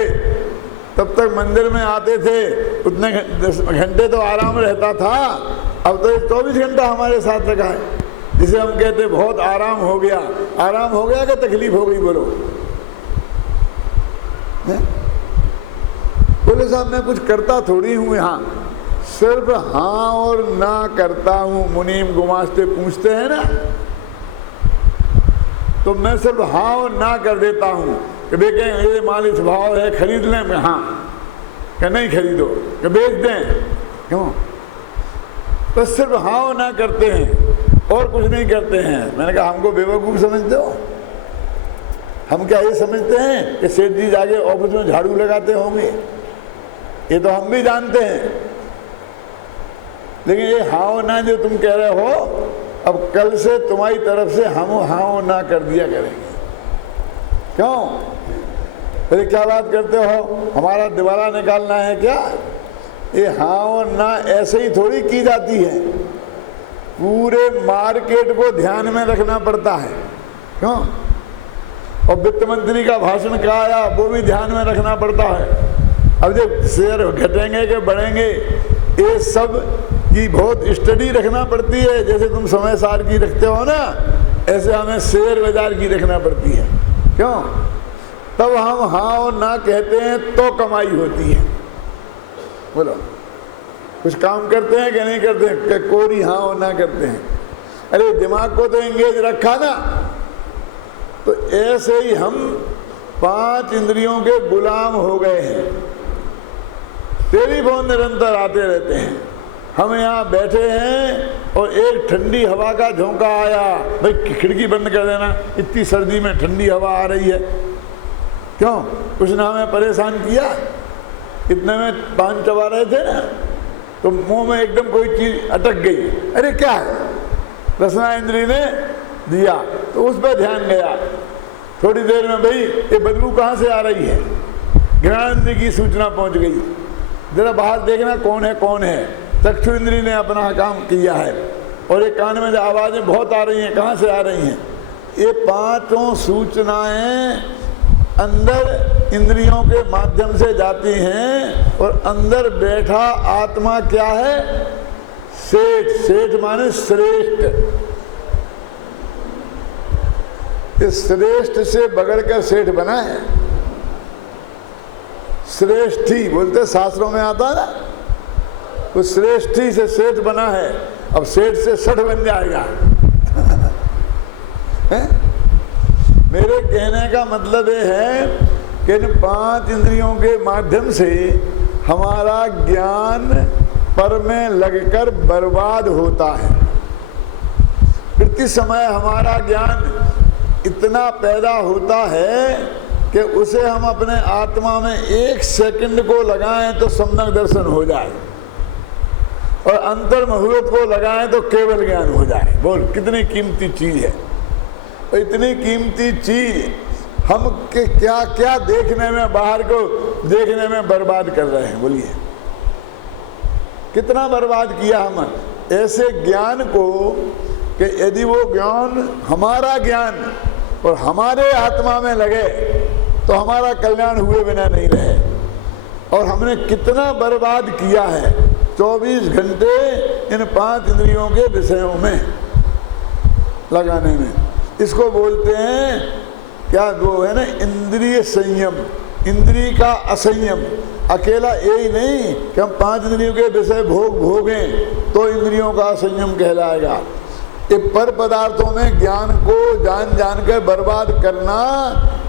तब तक मंदिर में आते थे, उतने 10 घंटे तो आराम रहता था। अब तो 24 घंटा हमारे साथ रखा है, जिसे हम कहते बहुत आराम हो गया। आराम हो गया कि तकलीफ हो गई? बोलो। बोले साहब मैं कुछ करता थोड़ी हूँ यहाँ, सिर्फ हाँ और ना करता हूँ। मुनीम गुमास्ते पूछते हैं ना, तो मैं सिर्फ हाँ और ना कर देता हूँ कि देखें ये माल इस भाव है, खरीद लें? मैं हाँ, कि नहीं खरीदो, कि बेच दें? क्यों? बस सिर्फ हाँ और ना करते हैं और कुछ नहीं करते हैं। मैंने कहा हमको बेवकूफ़ समझते हो? हम क्या ये समझते हैं कि सेठ जी जाके ऑफिस में झाड़ू लगाते होंगे? ये तो हम भी जानते हैं, लेकिन ये हाँ और ना जो तुम कह रहे हो, अब कल से तुम्हारी तरफ से हम हाँ और ना कर दिया करेंगे। क्यों? अरे क्या बात करते हो, हमारा दिवाला निकालना है क्या? ये हाँ और ना ऐसे ही थोड़ी की जाती है, पूरे मार्केट को ध्यान में रखना पड़ता है। क्यों? और वित्त मंत्री का भाषण क्या आया वो भी ध्यान में रखना पड़ता है। अब जब शेयर घटेंगे कि बढ़ेंगे, ये सब की बहुत स्टडी रखना पड़ती है। जैसे तुम समय सार की रखते हो ना, ऐसे हमें शेयर बाजार की रखना पड़ती है। क्यों? तब हम हाँ और ना कहते हैं तो कमाई होती है। बोलो, कुछ काम करते हैं कि नहीं करते हैं? कि कोरी हाँ और ना करते हैं। अरे दिमाग को तो एंगेज रखा ना। तो ऐसे ही हम 5 इंद्रियों के गुलाम हो गए हैं। टेलीफोन निरंतर आते रहते हैं। हम यहाँ बैठे हैं और एक ठंडी हवा का झोंका आया, भाई खिड़की बंद कर देना, इतनी सर्दी में ठंडी हवा आ रही है। क्यों? कुछ ना हमें परेशान किया। इतने में पान चबा रहे थे ना, तो मुंह में एकदम कोई चीज अटक गई। अरे क्या है? रसना इंद्री ने दिया, तो उस पर ध्यान गया। थोड़ी देर में भाई ये बदबू कहाँ से आ रही है, घ्राणेंद्रिय की सूचना पहुंच गई। जरा बाहर देखना कौन है कौन है। चक्षु इंद्री ने अपना काम किया है, और ये कान में जो आवाज़ें बहुत आ रही हैं, कहाँ से आ रही हैं? ये 5 सूचनाएं अंदर इंद्रियों के माध्यम से जाती हैं, और अंदर बैठा आत्मा क्या है? सेठ। सेठ माने श्रेष्ठ। इस श्रेष्ठ से बगड़कर सेठ बना है। श्रेष्ठी बोलते शास्त्रों में आता है ना, उस श्रेष्ठी से सेठ बना है। अब सेठ से सठ बन जाएगा। मेरे कहने का मतलब ये है कि इन 5 इंद्रियों के माध्यम से हमारा ज्ञान पर में लगकर बर्बाद होता है। प्रति समय हमारा ज्ञान इतना पैदा होता है कि उसे हम अपने आत्मा में 1 सेकंड को लगाएं तो सम्यक दर्शन हो जाए, और अंतर मुहूर्त को लगाएं तो केवल ज्ञान हो जाए। बोल, कितनी कीमती चीज है। और इतनी कीमती चीज हम के क्या क्या देखने में, बाहर को देखने में बर्बाद कर रहे हैं। बोलिए, कितना बर्बाद किया हम ऐसे ज्ञान को कि यदि वो ज्ञान, हमारा ज्ञान और हमारे आत्मा में लगे तो हमारा कल्याण हुए बिना नहीं रहे। और हमने कितना बर्बाद किया है 24 घंटे इन 5 इंद्रियों के विषयों में लगाने में। इसको बोलते हैं क्या, वो है ना इंद्रिय संयम, इंद्रिय का असंयम। अकेला यही नहीं कि हम 5 इंद्रियों के विषय भोगें तो इंद्रियों का असंयम कहलाएगा। ये पर पदार्थों में ज्ञान को जान जान कर बर्बाद करना,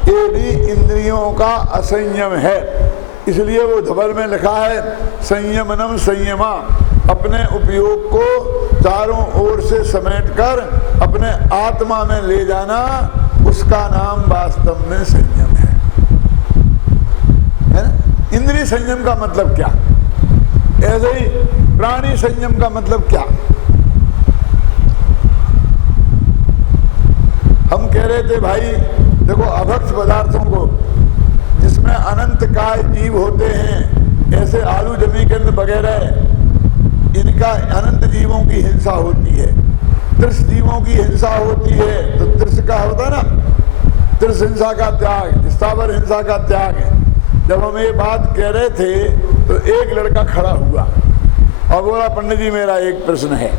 ये भी इंद्रियों का असंयम है। इसलिए वो धबर में लिखा है, संयमनम संयमा, अपने उपयोग को चारों ओर से समेटकर अपने आत्मा में ले जाना, उसका नाम वास्तव में संयम है ना? इंद्रिय संयम का मतलब क्या? ऐसे ही प्राणी संयम का मतलब क्या? हम कह रहे थे भाई देखो, अभक्त पदार्थों को जिसमें अनंत काय जीव होते हैं, ऐसे आलू जमीकंद वगैरह, इनका अनंत जीवों की हिंसा होती है। त्रिश जीवों की हिंसा होती है, तो त्रिश का होता ना, त्रिश हिंसा का त्याग, स्थावर हिंसा का त्याग। जब हम ये बात कह रहे थे तो एक लड़का खड़ा हुआ और बोला, पंडित जी मेरा एक प्रश्न है।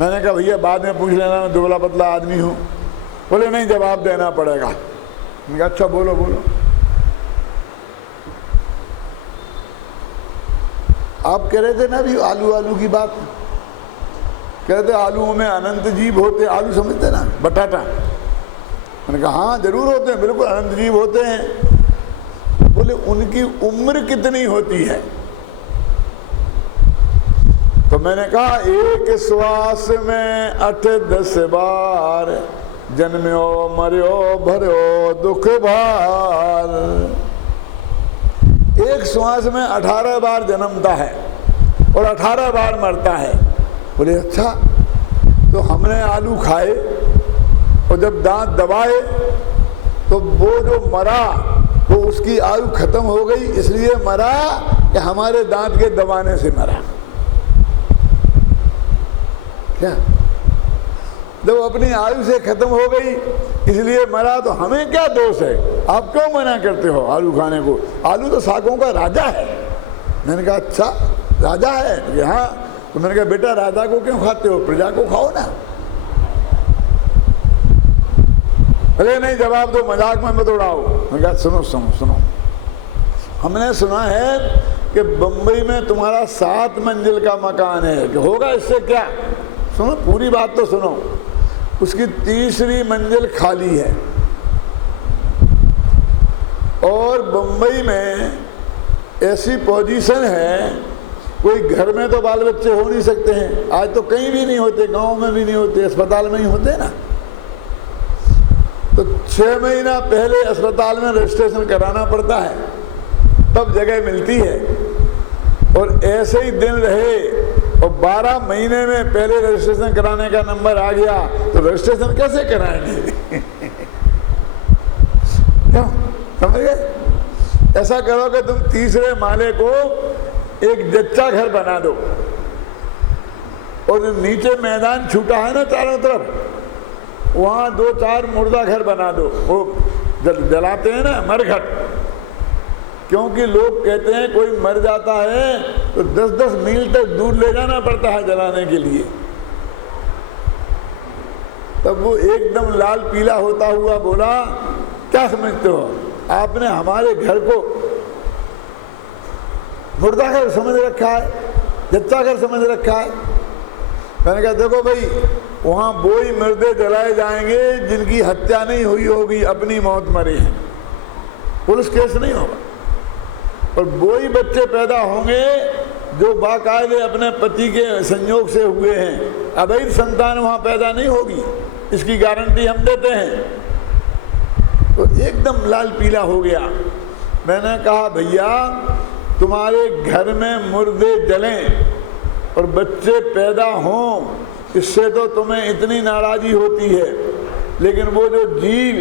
मैंने कहा भैया बाद में पूछ लेना, मैं दुबला पतला आदमी हूँ। बोले नहीं, जवाब देना पड़ेगा। मैंने कहा अच्छा बोलो बोलो। आप कह रहे थे ना अभी आलू आलू की बात, कह रहे थे आलूओं में अनंत जीव होते। आलू समझते ना, बटाटा। मैंने कहा हाँ जरूर होते हैं, बिल्कुल अनंत जीव होते हैं। बोले उनकी उम्र कितनी होती है? तो मैंने कहा एक श्वास में 8-10 बार जन्म्यो मर्यो भर्यो दुख भार। एक श्वास में 18 बार जन्मता है और 18 बार मरता है। बोले अच्छा, तो हमने आलू खाए और जब दांत दबाए तो वो जो मरा वो उसकी आयु खत्म हो गई इसलिए मरा कि हमारे दांत के दबाने से मरा? क्या जब अपनी आयु से खत्म हो गई इसलिए मरा तो हमें क्या दोष है? आप क्यों मना करते हो आलू खाने को? आलू तो सागों का राजा है। मैंने कहा अच्छा राजा है? हाँ। तो मैंने कहा बेटा राजा को क्यों खाते हो, प्रजा को खाओ ना। अरे नहीं जवाब दो, मजाक में मत उड़ाओ। मैंने कहा सुनो सुनो सुनो, हमने सुना है कि बंबई में तुम्हारा 7 मंजिल का मकान है, कि होगा इससे क्या? सुनो पूरी बात तो सुनो। उसकी 3री मंजिल खाली है और बंबई में ऐसी पोजीशन है कोई घर में तो बाल बच्चे हो नहीं सकते हैं। आज तो कहीं भी नहीं होते, गांव में भी नहीं होते, अस्पताल में ही होते ना। तो 6 महीना पहले अस्पताल में रजिस्ट्रेशन कराना पड़ता है, तब जगह मिलती है। और ऐसे ही दिन रहे और 12 महीने में पहले रजिस्ट्रेशन कराने का नंबर आ गया तो रजिस्ट्रेशन कैसे कराएंगे? क्यों समझ गए? ऐसा करो कि तुम 3रे माले को एक जच्चा घर बना दो और नीचे मैदान छूटा है ना चारों तरफ, वहां 2-4 मुर्दा घर बना दो। वो जलाते हैं ना मरघट, क्योंकि लोग कहते हैं कोई मर जाता है तो 10-10 मील तक दूर ले जाना पड़ता है जलाने के लिए। तब वो एकदम लाल पीला होता हुआ बोला क्या समझते हो आपने हमारे घर को मुर्दा घर समझ रखा है, जच्चा घर समझ रखा है? मैंने कहा देखो भाई, वहां वही मुर्दे जलाए जाएंगे जिनकी हत्या नहीं हुई होगी, अपनी मौत मरे हैं, पुलिस केस नहीं होगा। और वही बच्चे पैदा होंगे जो बाकायदे अपने पति के संयोग से हुए हैं, अवैध संतान वहां पैदा नहीं होगी, इसकी गारंटी हम देते हैं। तो एकदम लाल पीला हो गया। मैंने कहा भैया तुम्हारे घर में मुर्दे जलें और बच्चे पैदा हों, इससे तो तुम्हें इतनी नाराज़ी होती है, लेकिन वो जो जीव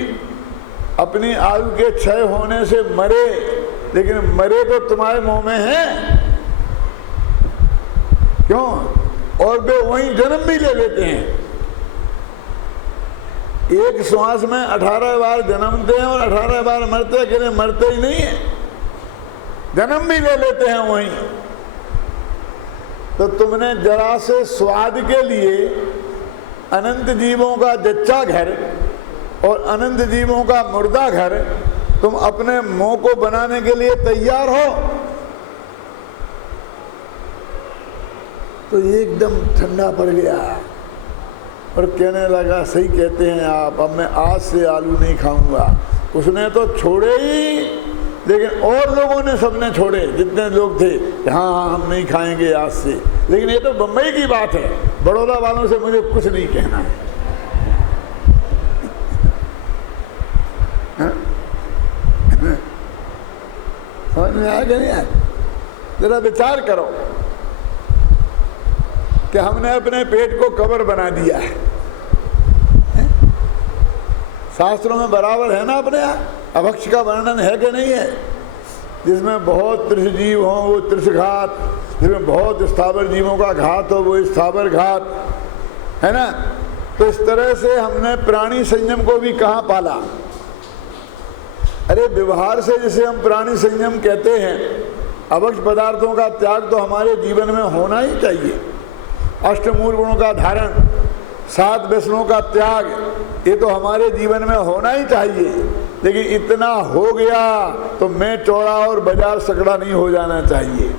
अपनी आयु के क्षय होने से मरे, लेकिन मरे तो तुम्हारे मुंह में है क्यों? और वे वहीं जन्म भी ले लेते हैं। एक श्वास में 18 बार जन्मते हैं और 18 बार मरते हैं, कि मरते ही नहीं है, जन्म भी ले लेते हैं वहीं। तो तुमने जरा से स्वाद के लिए अनंत जीवों का जच्चा घर और अनंत जीवों का मुर्दा घर तुम अपने मुंह को बनाने के लिए तैयार हो? तो एकदम ठंडा पड़ गया और कहने लगा सही कहते हैं आप, अब मैं आज से आलू नहीं खाऊंगा। उसने तो छोड़े ही, लेकिन और लोगों ने सबने छोड़े, जितने लोग थे, हाँ हाँ हम नहीं खाएंगे आज से। लेकिन ये तो बम्बई की बात है, बड़ौदा वालों से मुझे कुछ नहीं कहना है। समझ में आया कि नहीं आया? जरा विचार करो कि हमने अपने पेट को कब्र बना दिया है। शास्त्रों में बराबर है ना अपने यहाँ, अभक्ष का वर्णन है कि नहीं है? जिसमें बहुत त्रिश जीव हों वो त्रिशघात, जिसमें बहुत स्थावर जीवों का घात हो वो स्थावर घात, है ना? तो इस तरह से हमने प्राणी संयम को भी कहाँ पाला? अरे व्यवहार से जिसे हम प्राणी संयम कहते हैं, अभक्ष पदार्थों का त्याग तो हमारे जीवन में होना ही चाहिए। अष्टमूल गुणों का धारण, 7 व्यसनों का त्याग, ये तो हमारे जीवन में होना ही चाहिए। लेकिन इतना हो गया तो मैं चौड़ा और बाजार सकड़ा नहीं हो जाना चाहिए।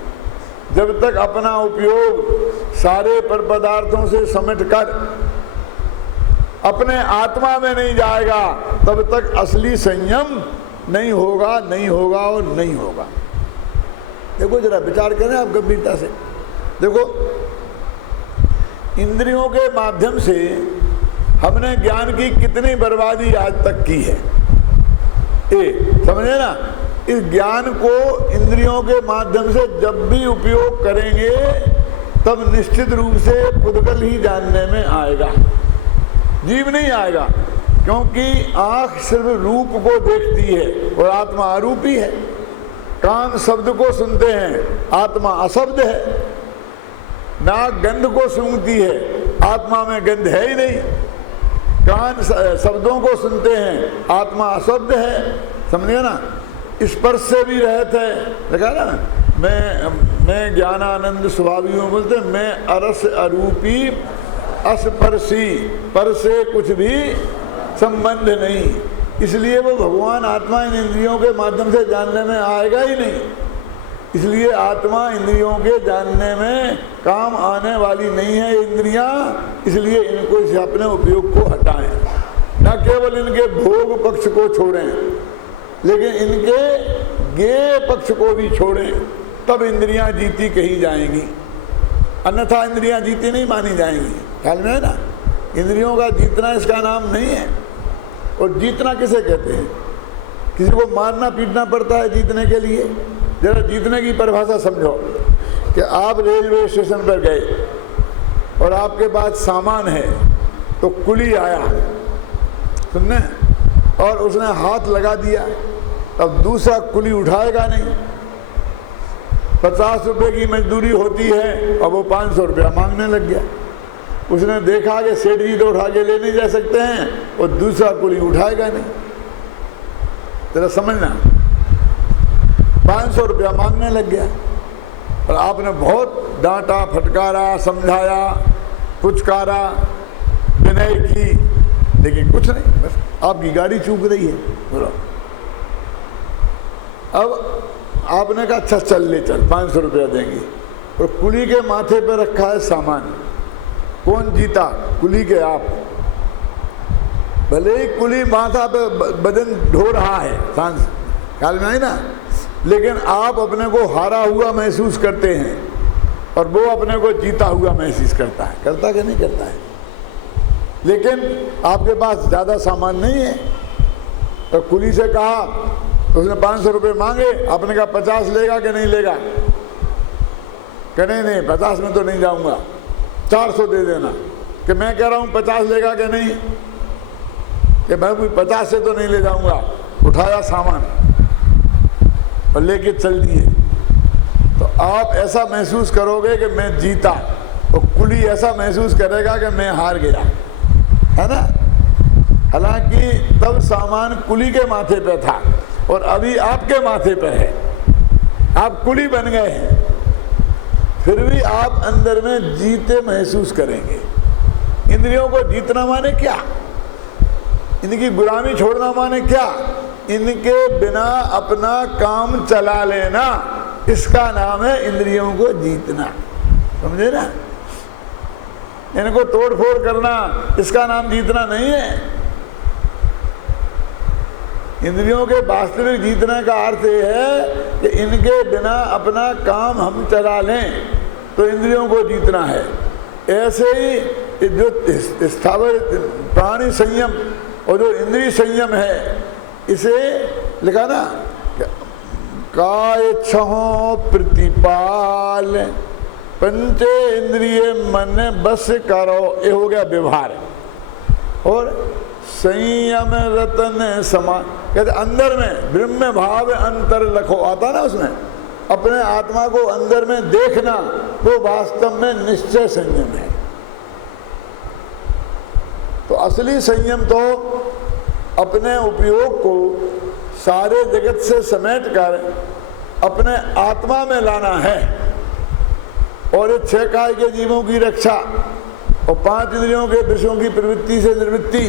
जब तक अपना उपयोग सारे पर पदार्थों से समेट कर अपने आत्मा में नहीं जाएगा, तब तक असली संयम नहीं होगा, नहीं होगा और नहीं होगा। देखो जरा विचार करें आप गंभीरता से। देखो, इंद्रियों के माध्यम से हमने ज्ञान की कितनी बर्बादी आज तक की है, समझे ना। इस ज्ञान को इंद्रियों के माध्यम से जब भी उपयोग करेंगे तब निश्चित रूप से पुद्गल ही जानने में आएगा, जीव नहीं आएगा। क्योंकि आंख सिर्फ रूप को देखती है और आत्मा अरूपी है। कान शब्द को सुनते हैं, आत्मा अशब्द है। नाक गंध को सूंघती है, आत्मा में गंध है ही नहीं। कान शब्दों को सुनते हैं, आत्मा अशब्द है, समझे ना। स्पर्श से भी रहत है, देखा ना। मैं ज्ञानानंद स्वभावी हूँ बोलते, मैं अरस अरूपी अस्पर्शी, पर से कुछ भी संबंध नहीं। इसलिए वो भगवान आत्मा इन इंद्रियों के माध्यम से जानने में आएगा ही नहीं। इसलिए आत्मा इंद्रियों के जानने में काम आने वाली नहीं है इंद्रियां। इसलिए इनको इसे अपने उपयोग को हटाएं, न केवल इनके भोग पक्ष को छोड़ें, लेकिन इनके ज्ञेय पक्ष को भी छोड़ें, तब इंद्रियां जीती कही जाएंगी। अन्यथा इंद्रियां जीती नहीं मानी जाएंगी। ख्याल में है ना। इंद्रियों का जीतना इसका नाम नहीं है। और जीतना किसे कहते हैं? किसी को मारना पीटना पड़ता है जीतने के लिए। जरा जीतने की परिभाषा समझो कि आप रेलवे स्टेशन पर गए और आपके पास सामान है, तो कुली आया सुनने, और उसने हाथ लगा दिया, अब दूसरा कुली उठाएगा नहीं। 50 रुपये की मजदूरी होती है और वो 500 रुपया मांगने लग गया। उसने देखा कि सेठ जी तो उठा के ले नहीं जा सकते हैं और दूसरा कुली उठाएगा नहीं। जरा समझना, 500 रुपया मांगने लग गया और आपने बहुत डांटा, फटकारा, समझाया, पुचकारा, विनय की, लेकिन कुछ नहीं, बस आपकी गाड़ी चूक रही है। बोलो, अब आपने कहा अच्छा चल ले चल, 500 रुपया देंगे, और कुली के माथे पे रखा है सामान। कौन जीता? कुली के आप। भले ही कुली माथा पे बदन ढो रहा है, सांस ख्याल में आई ना, लेकिन आप अपने को हारा हुआ महसूस करते हैं और वो अपने को जीता हुआ महसूस करता है। करता कि नहीं करता है? लेकिन आपके पास ज़्यादा सामान नहीं है, तो कुली से कहा, तो उसने 500 रुपये मांगे, आपने कहा 50 लेगा कि नहीं लेगा? कि नहीं 50 में तो नहीं जाऊंगा, 400 दे देना। कि मैं कह रहा हूँ 50 लेगा कि नहीं? कि मैं भी 50 से तो नहीं ले जाऊंगा। उठाया सामान और लेके चल दिए। तो आप ऐसा महसूस करोगे कि मैं जीता, और कुली ऐसा महसूस करेगा कि मैं हार गया, है ना। हालांकि तब सामान कुली के माथे पे था और अभी आपके माथे पर है, आप कुली बन गए हैं। फिर भी आप अंदर में जीते महसूस करेंगे। इंद्रियों को जीतना माने क्या? इनकी गुलामी छोड़ना माने क्या? इनके बिना अपना काम चला लेना, इसका नाम है इंद्रियों को जीतना। समझे ना? इनको तोड़ फोड़ करना, इसका नाम जीतना नहीं है। इंद्रियों के वास्तविक जीतने का अर्थ यह है कि इनके बिना अपना काम हम चला लें, तो इंद्रियों को जीतना है। ऐसे ही जो स्थावर प्राणी संयम और जो इंद्रिय संयम है, इसे लिखा ना, काय छहों प्रतिपाल पंचे इंद्रिय मन बस करो, ये हो गया व्यवहार। और संयम रतन समान, कहते अंदर में ब्रह्म भाव अंतर लखो आता ना, उसमें अपने आत्मा को अंदर में देखना, वो वास्तव में निश्चय संयम है। तो असली संयम तो अपने उपयोग को सारे जगत से समेट कर अपने आत्मा में लाना है और ये 6 काय के जीवों की रक्षा और 5 इंद्रियों के विषयों की प्रवृत्ति से निवृत्ति,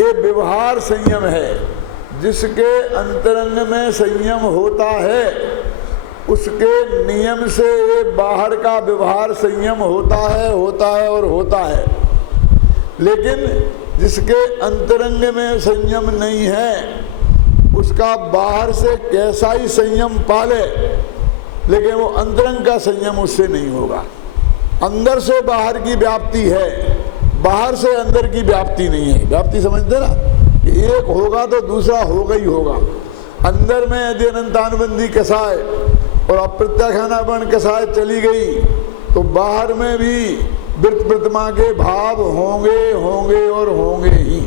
ये व्यवहार संयम है। जिसके अंतरंग में संयम होता है उसके नियम से ये बाहर का व्यवहार संयम होता है और होता है। लेकिन जिसके अंतरंग में संयम नहीं है उसका बाहर से कैसा ही संयम पाले, लेकिन वो अंतरंग का संयम उससे नहीं होगा। अंदर से बाहर की व्याप्ति है, बाहर से अंदर की व्याप्ति नहीं है। व्याप्ति समझते ना, कि एक होगा तो दूसरा होगा ही होगा। अंदर में यदि अनंतानुबंधी कसाय और अप्रत्याख्यानापन कसाय चली गई तो बाहर में भी वृत्त प्रतिमा के भाव होंगे और होंगे ही।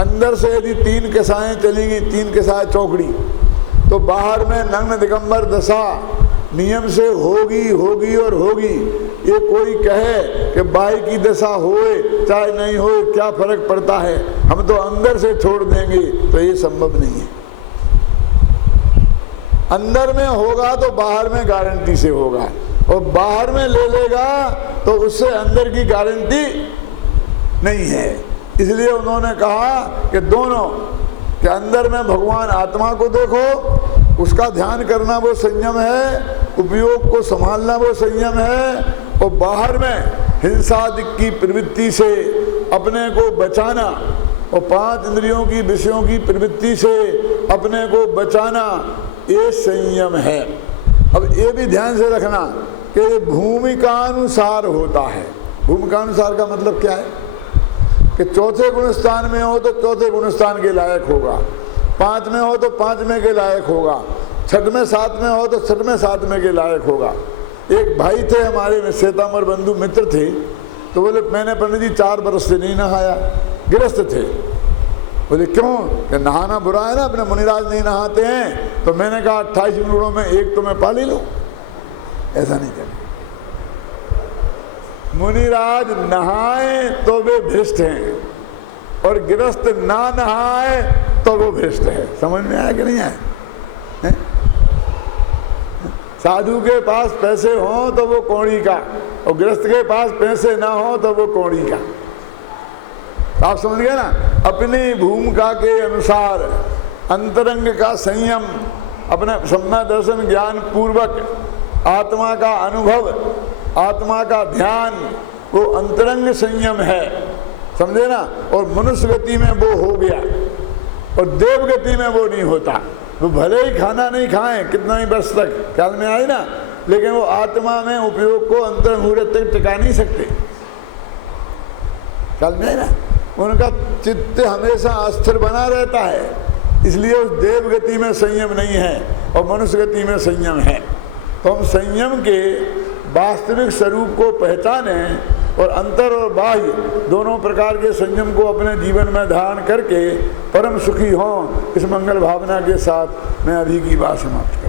अंदर से यदि 3 कसाएं चली गई, 3 कसाय चौकड़ी, तो बाहर में नग्न दिगंबर दशा नियम से होगी और होगी। ये कोई कहे कि बाई की दशा होए चाहे नहीं होए क्या फर्क पड़ता है, हम तो अंदर से छोड़ देंगे, तो ये संभव नहीं है। अंदर में होगा तो बाहर में गारंटी से होगा, और बाहर में ले लेगा तो उससे अंदर की गारंटी नहीं है। इसलिए उन्होंने कहा कि दोनों के अंदर में भगवान आत्मा को देखो, उसका ध्यान करना वो संयम है, उपयोग को संभालना वो संयम है, और बाहर में हिंसादि की प्रवृत्ति से अपने को बचाना और 5 इंद्रियों की विषयों की प्रवृत्ति से अपने को बचाना, ये संयम है। अब ये भी ध्यान से रखना कि भूमिकानुसार होता है। भूमिकानुसार का मतलब क्या है कि 4थे गुणस्थान में हो तो 4थे गुणस्थान के लायक होगा, 5 में हो तो 5 में के लायक होगा, 6वें 7 में हो तो 6वें 7 के लायक होगा। एक भाई थे हमारे में, श्वेतांबर बंधु मित्र थे, तो बोले मैंने पंडित जी 4 बरस से नहीं नहाया, गृहस्थ थे। बोले क्यों? कि नहाना बुरा है ना, अपने मुनिराज नहीं नहाते हैं। तो मैंने कहा 28 गुणों में एक तो मैं पाली लूँ। ऐसा नहीं करें, मुनिराज नहाए तो वे भ्रष्ट हैं और गृहस्थ ना नहाए तो वो भ्रष्ट है। समझ में आया कि नहीं आया? साधु के पास पैसे हों तो वो कौड़ी का, और गृहस्थ के पास पैसे ना हो तो वो कौड़ी का। आप समझ गए ना? अपनी भूमिका के अनुसार अंतरंग का संयम, अपने सम्यक दर्शन ज्ञान पूर्वक आत्मा का अनुभव, आत्मा का ध्यान, वो अंतरंग संयम है, समझे ना? और मनुष्य गति में वो हो गया और देव गति में वो नहीं होता। वो भले ही खाना नहीं खाएं कितना ही वर्ष तक, ख्याल में आए ना, लेकिन वो आत्मा में उपयोग को अंतरंग मुहूर्त तक टिका नहीं सकते। ख्याल में आए ना? उनका चित्त हमेशा अस्थिर बना रहता है, इसलिए उस देव गति में संयम नहीं है और मनुष्य गति में संयम है। तो हम संयम के वास्तविक स्वरूप को पहचाने और अंतर और बाह्य दोनों प्रकार के संयम को अपने जीवन में धारण करके परम सुखी हों, इस मंगल भावना के साथ मैं अभी की बात समाप्त